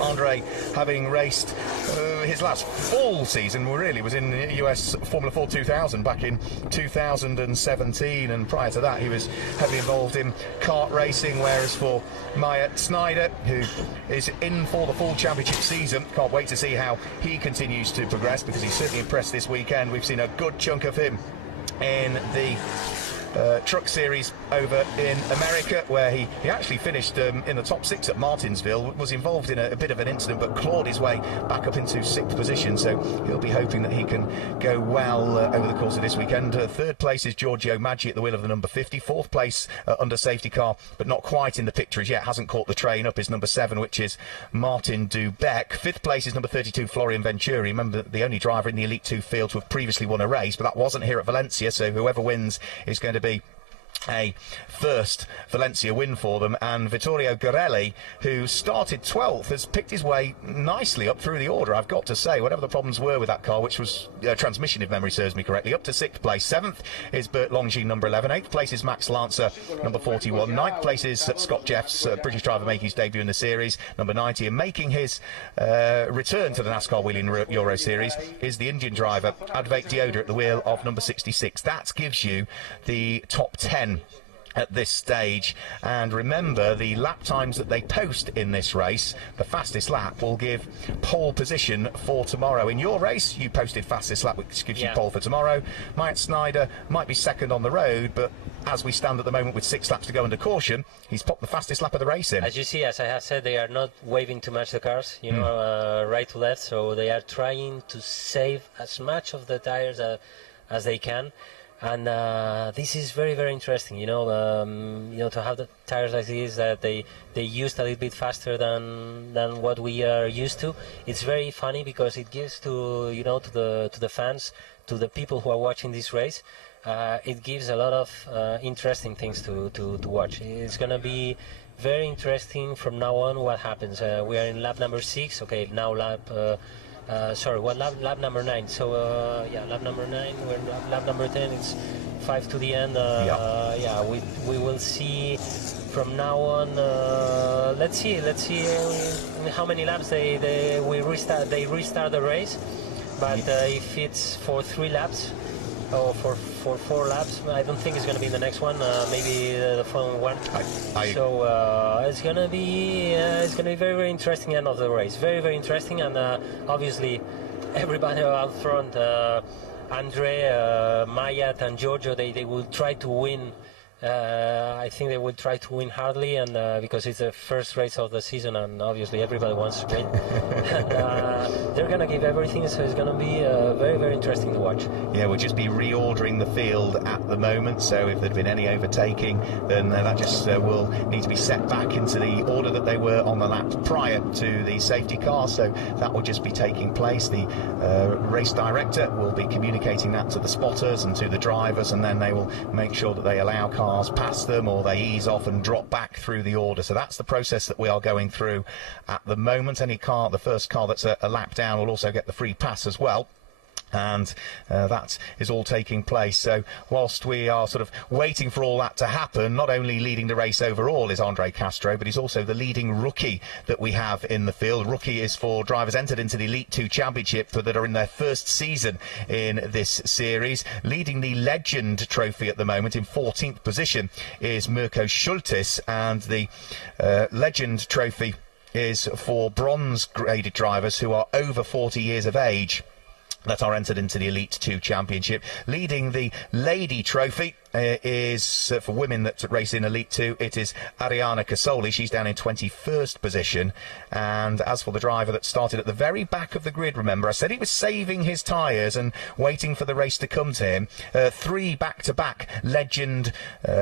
Andre, having raced his last full season, really was in the US Formula 4 2000 back in 2017, and prior to that he was heavily involved in kart racing, whereas for Maya Snyder, who is in for the full championship season, can't wait to see how he continues to progress, because he's certainly impressed this weekend. We've seen a good chunk of him in the truck series over in America, where he actually finished in the top 6 at Martinsville, was involved in a bit of an incident but clawed his way back up into 6th position, so he'll be hoping that he can go well over the course of this weekend. 3rd place is Giorgio Maggi at the wheel of the number 50. 4th place under safety car, but not quite in the picture as yet, hasn't caught the train up, is number 7, which is Martin Dubeck. 5th place is number 32, Florian Venturi. Remember, the only driver in the Elite 2 field to have previously won a race, but that wasn't here at Valencia, so whoever wins is going to be a first Valencia win for them. And Vittorio Gorelli, who started 12th, has picked his way nicely up through the order, I've got to say, whatever the problems were with that car, which was transmission, if memory serves me correctly, up to 6th place. 7th is Bert Longines, number 11. 8th place is Max Lancer, number 41. 9th place is Scott Jeffs, British driver making his debut in the series, number 90. And making his return to the NASCAR Wheeling Euro Series is the Indian driver Advait Deodar at the wheel of number 66. That gives you the top 10 at this stage. And remember, the lap times that they post in this race, the fastest lap will give pole position for tomorrow. In your race, you posted fastest lap, which gives you pole for tomorrow. Myatt Snyder might be second on the road, but as we stand at the moment with 6 laps to go under caution, he's popped the fastest lap of the race in. As you see, as I have said, they are not waving too much the cars, right to left, so they are trying to save as much of the tires as they can. And this is very, very interesting, to have the tires like this, that they used a little bit faster than what we are used to. It's very funny because it gives to the fans, to the people who are watching this race, it gives a lot of interesting things to watch. It's going to be very interesting from now on what happens. We are in lap number 6. Okay, now lap number 9. So lap number 9. We're in lap number 10. It's 5 to the end. We will see from now on. Let's see how many laps they restart the race. But if it's for 3 laps or for 4 laps, I don't think it's going to be the next one. Maybe the following one. So it's going to be very, very interesting end of the race. Very, very interesting, and obviously everybody out front, Andre, Mayat, and Giorgio, they will try to win. I think they will try to win hardly, and because it's the first race of the season, and obviously everybody wants to win. And, they're going to give everything, so it's going to be very, very interesting to watch. Yeah, we'll just be reordering the field at the moment, so if there'd been any overtaking, then that just will need to be set back into the order that they were on the lap prior to the safety car, so that will just be taking place. The race director will be communicating that to the spotters and to the drivers, and then they will make sure that they allow cars past them, or they ease off and drop back through the order. So that's the process that we are going through at the moment. Any car, the first car that's a lap down, will also get the free pass as well. And that is all taking place. So whilst we are sort of waiting for all that to happen, not only leading the race overall is Andre Castro, but he's also the leading rookie that we have in the field. Rookie is for drivers entered into the Elite 2 Championship that are in their first season in this series. Leading the Legend Trophy at the moment in 14th position is Mirko Schultes, and the Legend Trophy is for bronze-graded drivers who are over 40 years of age that are entered into the Elite 2 Championship. Leading the Lady Trophy is for women that race in Elite 2, it is Ariana Casoli. She's down in 21st position. And as for the driver that started at the very back of the grid, remember, I said he was saving his tyres and waiting for the race to come to him. 3 back-to-back Legend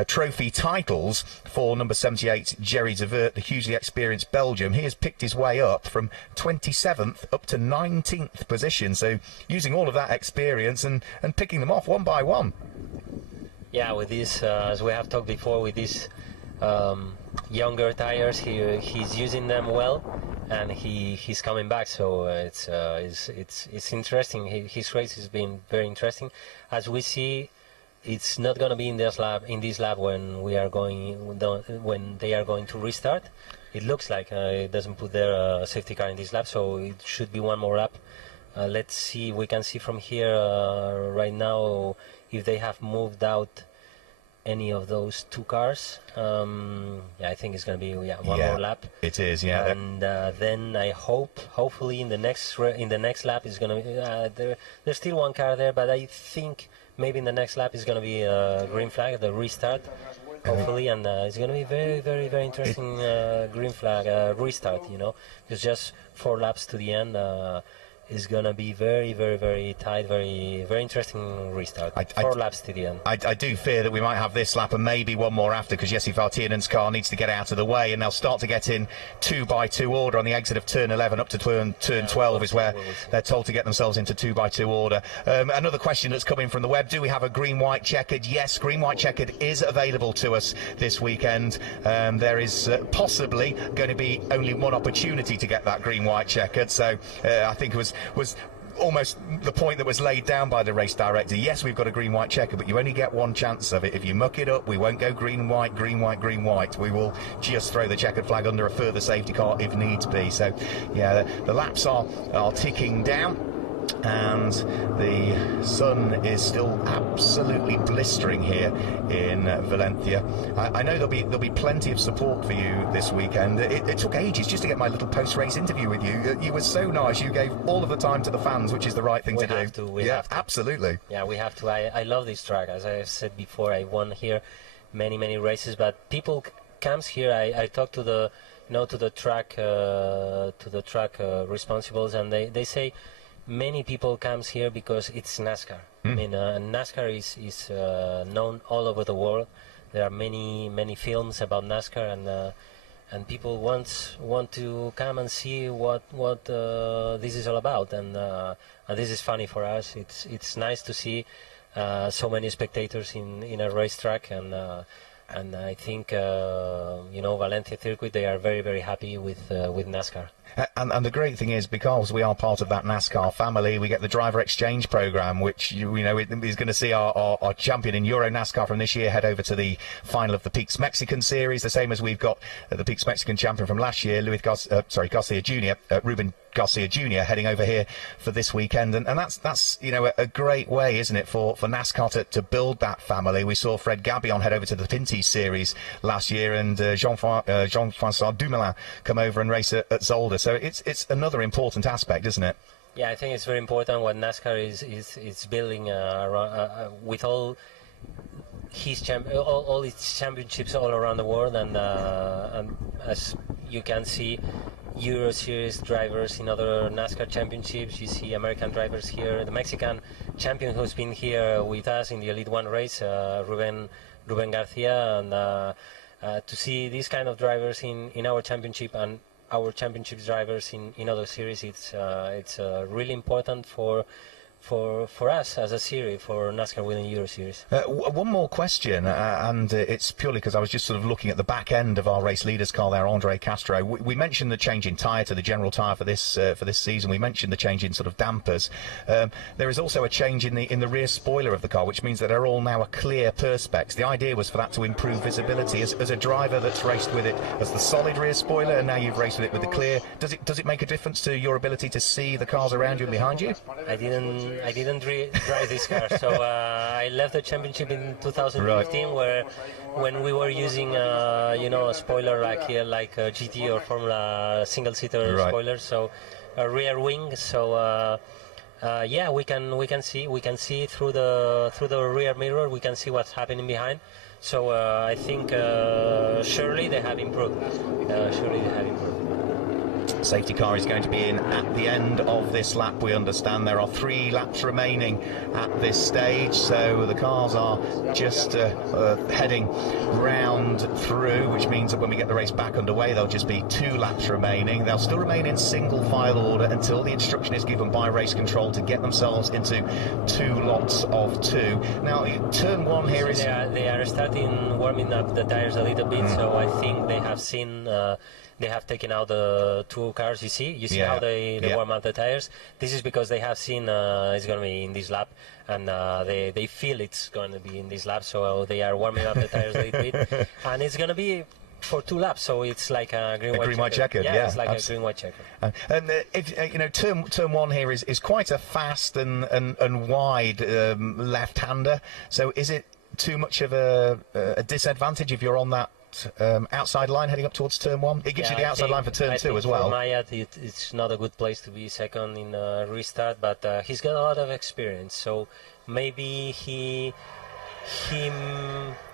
Trophy titles for number 78, Jerry de Vert, the hugely experienced Belgium. He has picked his way up from 27th up to 19th position. So using all of that experience and picking them off one by one. Yeah, with this, as we have talked before, with these younger tires, he's using them well, and he's coming back. So it's interesting. His race has been very interesting. As we see, it's not going to be in this lap when they are going to restart. It looks like it doesn't put their safety car in this lap, so it should be one more lap. Let's see. We can see from here right now if they have moved out any of those 2 cars. I think it's going to be one more lap. It is, yeah. And then I hopefully in the next lap is going to be there's still 1 car there, but I think maybe in the next lap is going to be a green flag, the restart. Hopefully, and it's going to be very, very, very interesting green flag restart. There's just 4 laps to the end. Is going to be very, very, very tight, very, very interesting restart. 4 laps to the end. I do fear that we might have this lap and maybe one more after, because Jesse Vartienen's car needs to get out of the way, and they'll start to get in 2x2 order on the exit of turn 11 up to turn 12 is where they're told to get themselves into 2x2 order. Another question that's coming from the web: do we have a green-white checkered? Yes, green-white checkered is available to us this weekend. There is possibly going to be only one opportunity to get that green-white checkered, so I think it was almost the point that was laid down by the race director. Yes, we've got a green-white checker, but you only get one chance of it. If you muck it up, we won't go green-white, green-white, green-white. We will just throw the checkered flag under a further safety car if needs be. So, yeah, the laps are ticking down. And the sun is still absolutely blistering here in Valencia. I know there'll be plenty of support for you this weekend. It took ages just to get my little post-race interview with you. You were so nice. You gave all of the time to the fans, which is the right thing to do. We have to. Absolutely. Yeah, we have to. I love this track. As I said before, I won here many races, but people comes here. I talked to the track responsibles, and they say many people comes here because it's NASCAR. I mean, NASCAR is known all over the world. There are many films about NASCAR, and people want to come and see what this is all about. And this is funny for us. It's nice to see so many spectators in a racetrack, and I think Valencia circuit, they are very happy with NASCAR. And the great thing is, because we are part of that NASCAR family, we get the driver exchange program, which is going to see our champion in Euro NASCAR from this year head over to the final of the Peaks Mexican Series, the same as we've got the Peaks Mexican champion from last year, Garcia Jr., Ruben Garcia Jr. heading over here for this weekend, and that's a great way, isn't it, for NASCAR to build that family. We saw Fred Gabion head over to the Pinty Series last year, and Jean-François Dumoulin come over and race at Zolder. So it's another important aspect, isn't it? Yeah, I think it's very important what NASCAR is building around, with all all its championships all around the world, and as you can see, Euro Series drivers in other NASCAR championships. You see American drivers here. The Mexican champion who's been here with us in the Elite 1 race, Ruben Garcia, and to see these kind of drivers in our championship and our championship drivers in other series, it's really important for us as a series, for NASCAR winning Euro Series. One more question, and it's purely because I was just sort of looking at the back end of our race leaders car there, Andre Castro. We mentioned the change in tyre to the general tyre for this season. We mentioned the change in sort of dampers. There is also a change in the rear spoiler of the car, which means that they're all now a clear perspex. The idea was for that to improve visibility. As a driver that's raced with it as the solid rear spoiler, and now you've raced with it with the clear, does it make a difference to your ability to see the cars around you and behind you? I didn't drive this car. So I left the championship in 2015, when we were using a spoiler like GT or Formula single-seater spoiler. So a rear wing. So yeah, we can see through the rear mirror. We can see what's happening behind. So I think surely they have improved. Safety car is going to be in at the end of this lap. We understand there are 3 laps remaining at this stage, so the cars are just heading round through, which means that when we get the race back underway, there'll just be 2 laps remaining. They'll still remain in single file order until the instruction is given by race control to get themselves into 2 lots of 2. Now, turn 1 here is... They are starting warming up the tires a little bit, so I think they have seen... they have taken out the 2 cars. You see how they warm up the tires. This is because they have seen it's going to be in this lap, and they feel it's going to be in this lap, so they are warming up the tires a little bit, and it's going to be for 2 laps, so it's like a green-white checker. Yeah, it's like a green-white checker. And if turn 1 here is quite a fast and wide left-hander. So is it too much of a disadvantage if you're on that outside line heading up towards turn 1? It gives you the outside line for turn 2 as well. For Mayat, it's not a good place to be second in a restart, but he's got a lot of experience, so maybe he I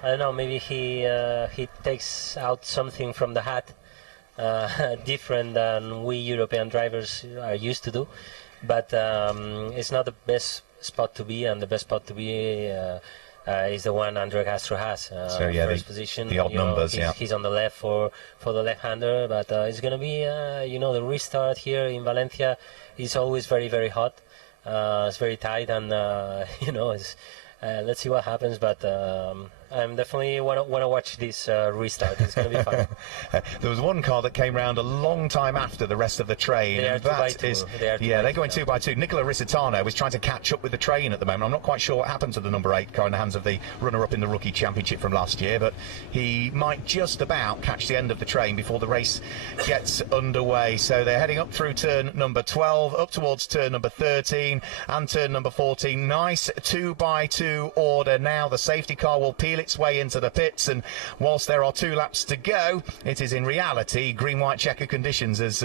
don't know, maybe he takes out something from the hat different than we European drivers are used to do, but it's not the best spot to be, and the best spot to be is the one Andre Castro has. So yeah, first position. The odd numbers. He's on the left for the left-hander, but it's going to be the restart here in Valencia is always very, very hot. It's very tight, and let's see what happens. But I'm definitely want to watch this restart. It's going to be fun. There was one car that came round a long time after the rest of the train. They are 2x2. They're going 2x2. Nicola Risitano is trying to catch up with the train at the moment. I'm not quite sure what happened to the number 8 car in the hands of the runner-up in the Rookie Championship from last year, but he might just about catch the end of the train before the race gets underway. So they're heading up through turn number 12, up towards turn number 13 and turn number 14. Nice 2x2 order. Now the safety car will peel its way into the pits, and whilst there are 2 laps to go, it is in reality green-white checker conditions, as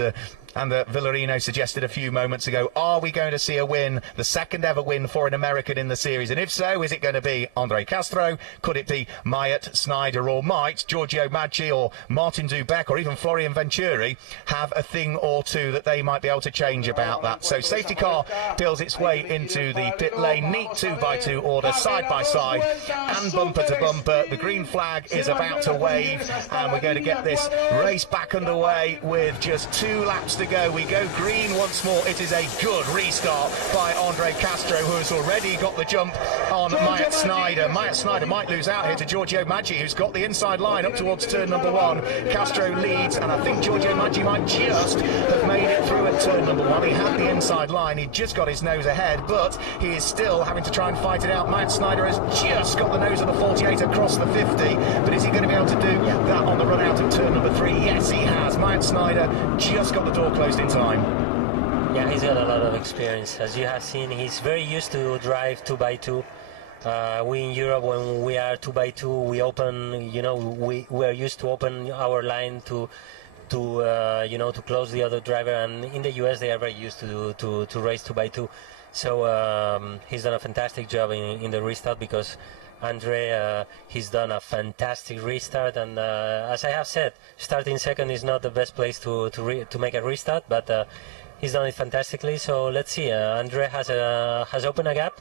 Villarino suggested a few moments ago. Are we going to see a win, the second ever win for an American in the series? And if so, is it going to be Andre Castro? Could it be Mayat, Snyder, or might Giorgio Maggi or Martin Dubeck or even Florian Venturi have a thing or 2 that they might be able to change about that? So safety car peels its way into the pit lane. Neat 2x2 order, side by side and bumper to bumper. The green flag is about to wave, and we're going to get this race back underway with just 2 laps to go. We go green once more. It is a good restart by Andre Castro, who has already got the jump on Mayat Snyder. Mayat Snyder might lose out here to Giorgio Maggi, who's got the inside line up towards turn number 1. Castro leads, and I think Giorgio Maggi might just have made it through at turn number 1. He had the inside line. He just got his nose ahead, but he is still having to try and fight it out. Mayat Snyder has just got the nose of the 48 across the 50, but is he going to be able to do that on the run out of turn number 3? Yes, he has. Mayat Snyder just got the door closed in time. Yeah, he's got a lot of experience. As you have seen, he's very used to drive 2x2. We in Europe, when we are 2x2, we open, we are used to open our line to close the other driver, and in the US they are very used to race 2x2. So he's done a fantastic job in the restart, because Andre, he's done a fantastic restart, and as I have said, starting second is not the best place to make a restart, but he's done it fantastically. So let's see. Andre has opened a gap,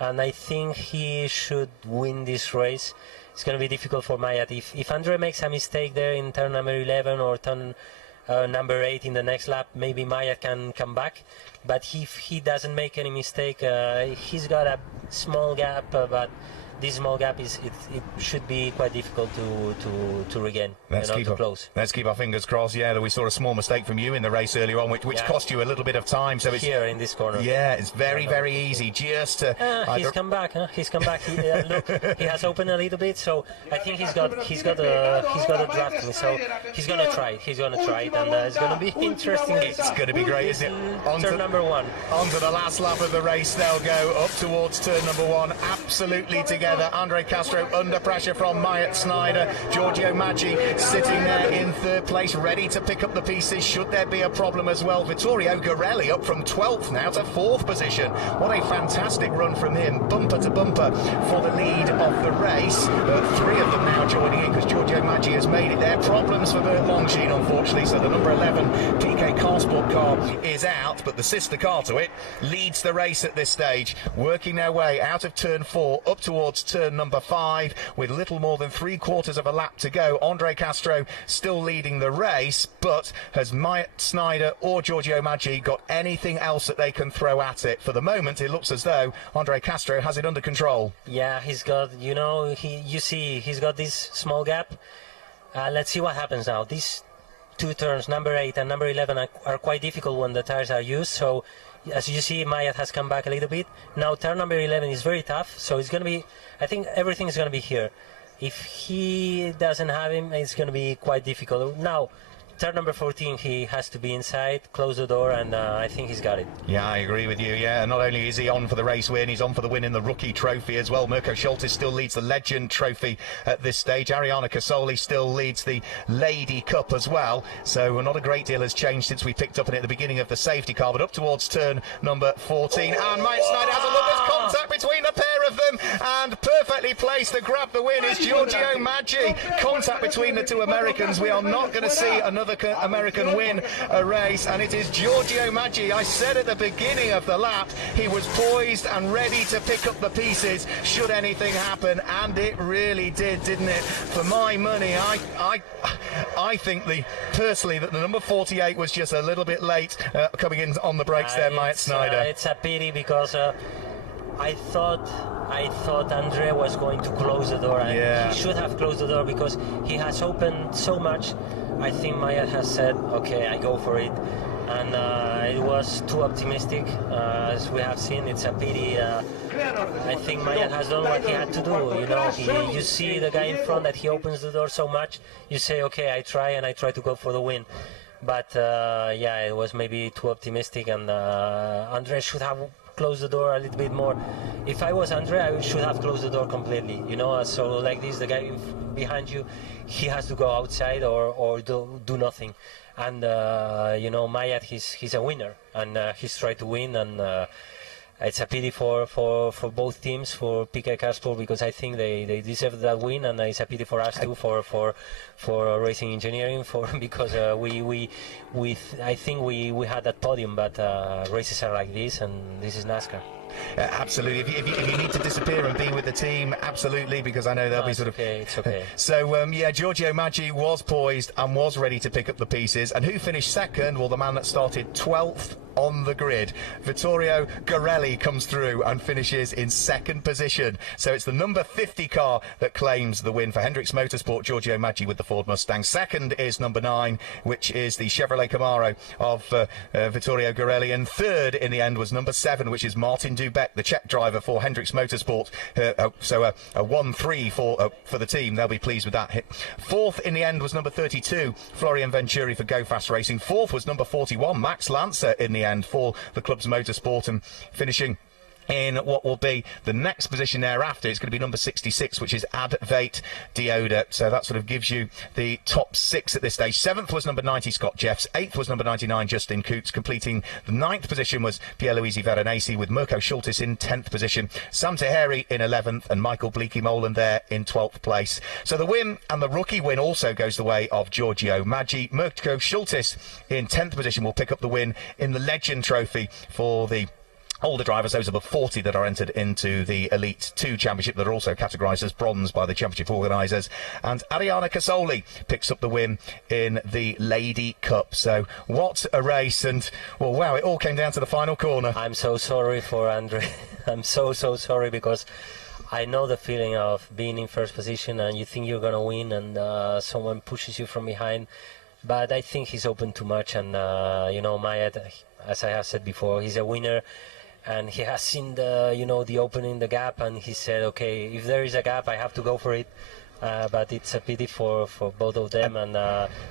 and I think he should win this race. It's going to be difficult for Mayat. If Andre makes a mistake there in turn number 11 or turn number 8 in the next lap, maybe Mayat can come back. But if he doesn't make any mistake, he's got a small gap, but this small gap it should be quite difficult to regain, to close. Let's keep our fingers crossed. Yeah, we saw a small mistake from you in the race earlier on, which cost you a little bit of time. So it's here in this corner. Yeah, it's very easy. Just he's come back. Huh? He's come back. Look, he has opened a little bit. So I think he's got a draft. So he's gonna try it. He's gonna try it, and it's gonna be interesting. It's gonna be great, isn't it? Turn number 1. On to the last lap of the race. They'll go up towards turn number 1. Absolutely together. Andre Castro under pressure from Myatt Snyder. Giorgio Maggi sitting there in third place, ready to pick up the pieces should there be a problem as well. Vittorio Garelli up from 12th now to 4th position. What a fantastic run from him, bumper to bumper for the lead of the race. 3 of them now joining in because Giorgio Maggi has made it there. Problems for Bert Longsheen, unfortunately, so the number 11 PK Carsport car is out, but the sister car to it leads the race at this stage, working their way out of turn 4 up towards turn number 5 with little more than 3/4 of a lap to go. Andre Castro still leading the race, but has Myatt Snyder or Giorgio Maggi got anything else that they can throw at it? For the moment, it looks as though Andre Castro has it under control. Yeah, he's got, he's got this small gap. Let's see what happens now. These 2 turns, number 8 and number 11, are quite difficult when the tires are used. So as you see, Myatt has come back a little bit. Now turn number 11 is very tough, so it's going to be, I think everything is going to be here. If he doesn't have him, it's going to be quite difficult. Now, turn number 14, he has to be inside, close the door, and I think he's got it. Yeah, I agree with you. Yeah, not only is he on for the race win, he's on for the win in the rookie trophy as well. Mirko Schultes still leads the Legend Trophy at this stage. Ariana Casoli still leads the Lady Cup as well. So not a great deal has changed since we picked up on it at the beginning of the safety car, but up towards turn number 14. And Myatt Snyder has a look. There's contact between the pair of them, and perfectly placed to grab the win is Giorgio Maggi. Contact between the 2 Americans. We are not going to see another American win a race, and it is Giorgio Maggi. I said at the beginning of the lap he was poised and ready to pick up the pieces should anything happen, and it really did, didn't it? For my money, I think personally that the number 48 was just a little bit late coming in on the brakes there, Myatt Snyder. It's a pity because I thought Andre was going to close the door, and he should have closed the door because he has opened so much. I think Myatt has said, okay, I go for it, and it was too optimistic. As we have seen, it's a pity. I think Myatt has done what he had to do. You see the guy in front that he opens the door so much, you say, okay, I try to go for the win. But it was maybe too optimistic, and Andre should have closed the door a little bit more. If I was Andre, I should have closed the door completely. So like this, the guy behind you, he has to go outside or do nothing. And Myatt, he's a winner, and he's tried to win, and it's a pity for both teams, for PK Carsport, because I think they deserve that win, and it's a pity for us too, for Racing Engineering, because I think we had that podium, but races are like this, and this is NASCAR. Absolutely. If you need to disappear and be with the team, absolutely, because I know they'll be sort of... Okay, it's okay. So, Giorgio Maggi was poised and was ready to pick up the pieces. And who finished second? Well, the man that started 12th on the grid. Vittorio Garelli comes through and finishes in second position. So it's the number 50 car that claims the win for Hendricks Motorsport, Giorgio Maggi with the Ford Mustang. Second is number 9, which is the Chevrolet Camaro of Vittorio Garelli. And third in the end was number 7, which is Martin Dubek, the Czech driver for Hendricks Motorsport. So a 1-3 for the team. They'll be pleased with that. Fourth in the end was number 32, Florian Venturi for Go Fast Racing. Fourth was number 41, Max Lancer in the end for the club's motorsport, and finishing in what will be the next position thereafter. It's going to be number 66, which is Advait Dioda. So that sort of gives you the top 6 at this stage. 7th was number 90, Scott Jeffs. 8th was number 99, Justin Coots. Completing the 9th position was Pierluigi Veronese, with Mirko Schultes in 10th position. Sam Taheri in 11th, and Michael Bleekie-Molen there in 12th place. So the win and the rookie win also goes the way of Giorgio Maggi. Mirko Schultes in 10th position will pick up the win in the Legend Trophy for the older drivers, those above 40 that are entered into the Elite 2 Championship, that are also categorised as bronze by the championship organisers. And Ariana Casoli picks up the win in the Lady Cup. So what a race, and well, wow, it all came down to the final corner. I'm so sorry for Andre. I'm so sorry, because I know the feeling of being in first position and you think you're going to win and someone pushes you from behind. But I think he's open too much, and Maya, as I have said before, he's a winner, and he has seen the opening, the gap, and he said, okay, if there is a gap, I have to go for it. But it's a pity for both of them, and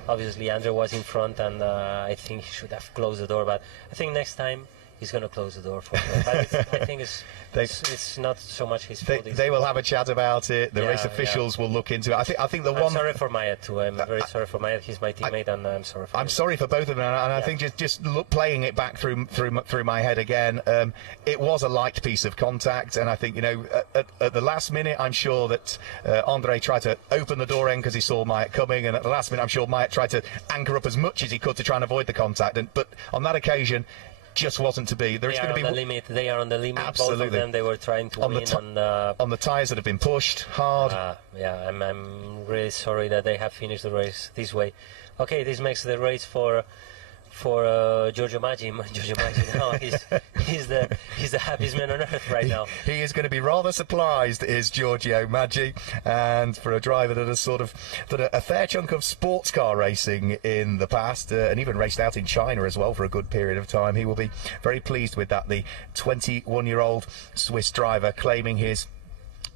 obviously Andre was in front, and I think he should have closed the door. But I think next time he's going to close the door for him. But I think it's not so much his fault. They will have a chat about it. The race officials will look into it. I think I'm sorry for Maya too. I'm very sorry for Maya. He's my teammate, and I'm sorry for him. I'm sorry for both of them, and I think just playing it back through my head again, it was a light piece of contact, and I think at the last minute, I'm sure that Andre tried to open the door end because he saw Myatt coming, and at the last minute, I'm sure Myatt tried to anchor up as much as he could to try and avoid the contact. But on that occasion, just wasn't to be. They are on the limit. Absolutely. Both of them, they were trying to win. On the tyres that have been pushed hard. I'm really sorry that they have finished the race this way. Okay, this makes the race for Giorgio Maggi. Giorgio Maggi now he's the happiest man on earth right now. He is going to be rather surprised, is Giorgio Maggi, and for a driver that has sort of done a fair chunk of sports car racing in the past, and even raced out in China as well for a good period of time, he will be very pleased with that. The 21-year-old Swiss driver claiming his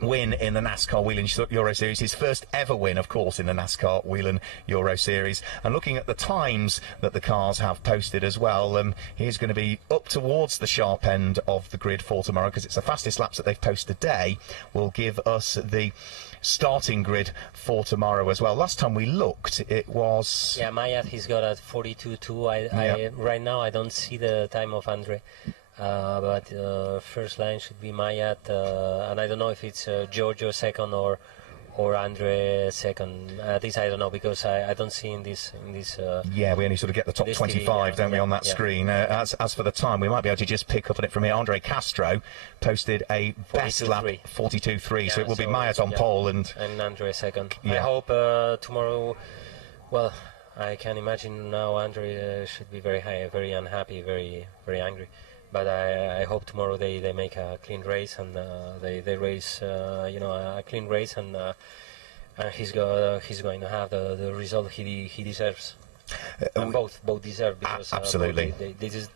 win in the NASCAR Whelen Euro Series, his first ever win, of course, in the NASCAR Whelen Euro Series. And looking at the times that the cars have posted as well, he's going to be up towards the sharp end of the grid for tomorrow, because it's the fastest laps that they've posted today will give us the starting grid for tomorrow as well. Last time we looked, it was... Yeah, Maya, he's got a 42.2. Right now, I don't see the time of Andre. But first line should be Mayat, and I don't know if it's Giorgio second or Andre second. This I don't know, because I don't see in this. Yeah, we only sort of get the top 25, don't we, on that screen? As for the time, we might be able to just pick up on it from here. Andre Castro posted a best lap 42.3, so it will be Mayat on pole and Andre second. I hope tomorrow. Well, I can imagine now Andre should be very high, very unhappy, very very angry. But I hope tomorrow they make a clean race, and they race a clean race, and he's going to have the result he deserves. And both deserve, because absolutely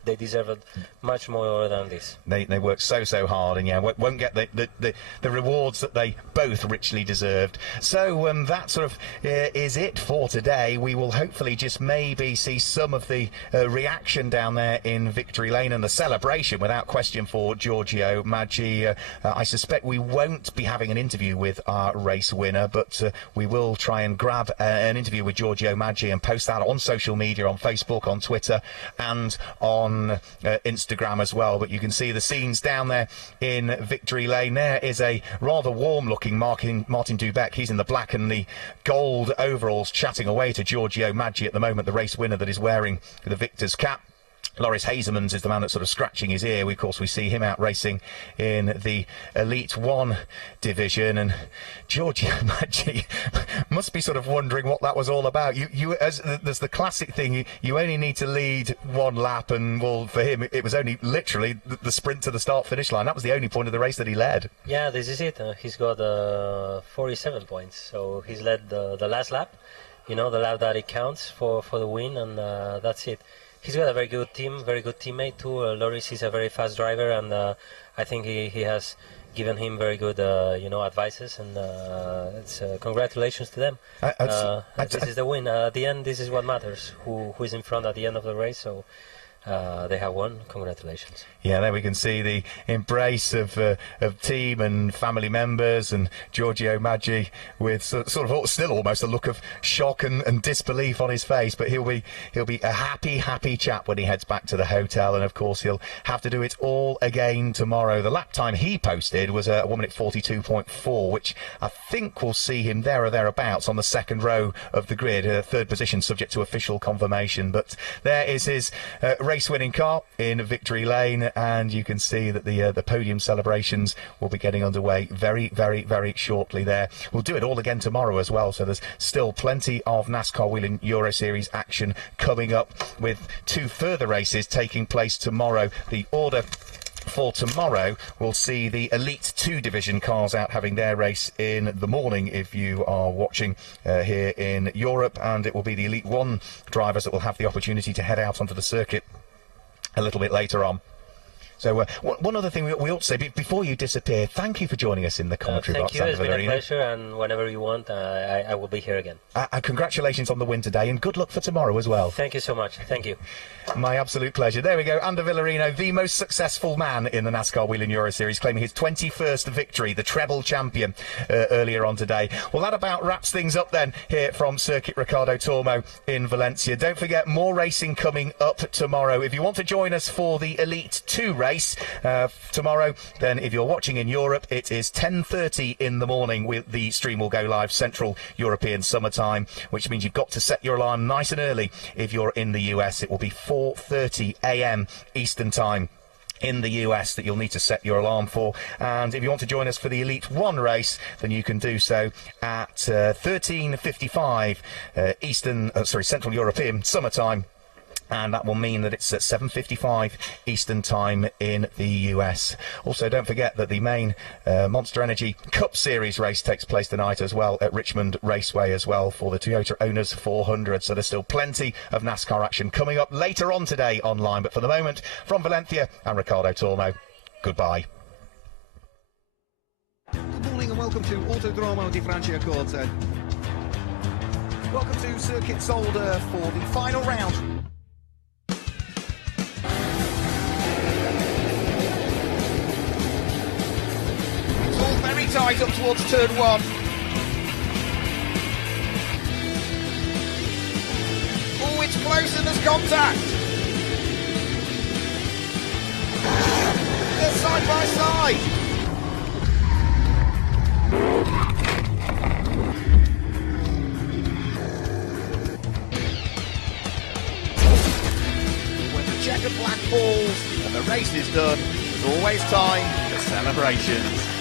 they deserve it much more than this. They worked so hard, and won't get the rewards that they both richly deserved. So that sort of is it for today. We will hopefully just maybe see some of the reaction down there in Victory Lane and the celebration, without question, for Giorgio Maggi. I suspect we won't be having an interview with our race winner, but we will try and grab an interview with Giorgio Maggi and post that on social media, on Facebook, on Twitter, and on Instagram as well. But you can see the scenes down there in Victory Lane. There is a rather warm-looking Martin Dubeck. He's in the black and the gold overalls, chatting away to Giorgio Maggi at the moment, the race winner that is wearing the victor's cap. Loris Hazemans is the man that's sort of scratching his ear. Of course, we see him out racing in the Elite 1 division, and Giorgio Maggi must be sort of wondering what that was all about. There's the classic thing, you only need to lead one lap, and, well, for him, it was only literally the sprint to the start-finish line. That was the only point of the race that he led. Yeah, this is it. He's got 47 points, so he's led the last lap, the lap that it counts for the win, and that's it. He's got a very good team, very good teammate too. Loris is a very fast driver, and I think he has given him very good, advices, and it's congratulations to them. This is the win. At the end, this is what matters. Who is in front at the end of the race? So they have won. Congratulations. Yeah, there we can see the embrace of team and family members, and Giorgio Maggi with sort of still almost a look of shock and disbelief on his face. But he'll be a happy chap when he heads back to the hotel, and of course he'll have to do it all again tomorrow. The lap time he posted was a 1 minute 42.4, which I think will see him there or thereabouts on the second row of the grid, third position, subject to official confirmation. But there is his race-winning car in Victory Lane, and you can see that the podium celebrations will be getting underway very shortly there. We'll do it all again tomorrow as well, so there's still plenty of NASCAR Whelen Euro Series action coming up, with 2 further races taking place tomorrow. The order for tomorrow, we'll see the Elite 2 division cars out having their race in the morning if you are watching here in Europe, and it will be the Elite 1 drivers that will have the opportunity to head out onto the circuit a little bit later on. So one other thing we ought to say before you disappear, thank you for joining us in the commentary box. Thank you, it's been a pleasure, and whenever you want, I will be here again. And congratulations on the win today, and good luck for tomorrow as well. Thank you so much. Thank you. My absolute pleasure. There we go, Ander Villarino, the most successful man in the NASCAR Whelen Euro Series, claiming his 21st victory, the treble champion, earlier on today. Well, that about wraps things up then here from Circuit Ricardo Tormo in Valencia. Don't forget, more racing coming up tomorrow. If you want to join us for the Elite 2 race tomorrow, then if you're watching in Europe, it is 10:30 in the morning. The stream will go live Central European summertime, which means you've got to set your alarm nice and early. If you're in the US, it will be 4:30 a.m. Eastern Time in the US that you'll need to set your alarm for. And if you want to join us for the Elite 1 race, then you can do so at 13:55 Central European summertime. And that will mean that it's at 7:55 Eastern Time in the US. Also, don't forget that the main Monster Energy Cup Series race takes place tonight as well at Richmond Raceway as well for the Toyota Owners 400. So there's still plenty of NASCAR action coming up later on today online. But for the moment, from Valencia and Ricardo Tormo, goodbye. Good morning and welcome to Autodromo di Franciacorta. Welcome to Circuit Solder for the final round. It's all very tight up towards turn 1. Oh, it's close and there's contact. They're side by side. When the checkered flag falls and the race is done, there's always time for celebrations.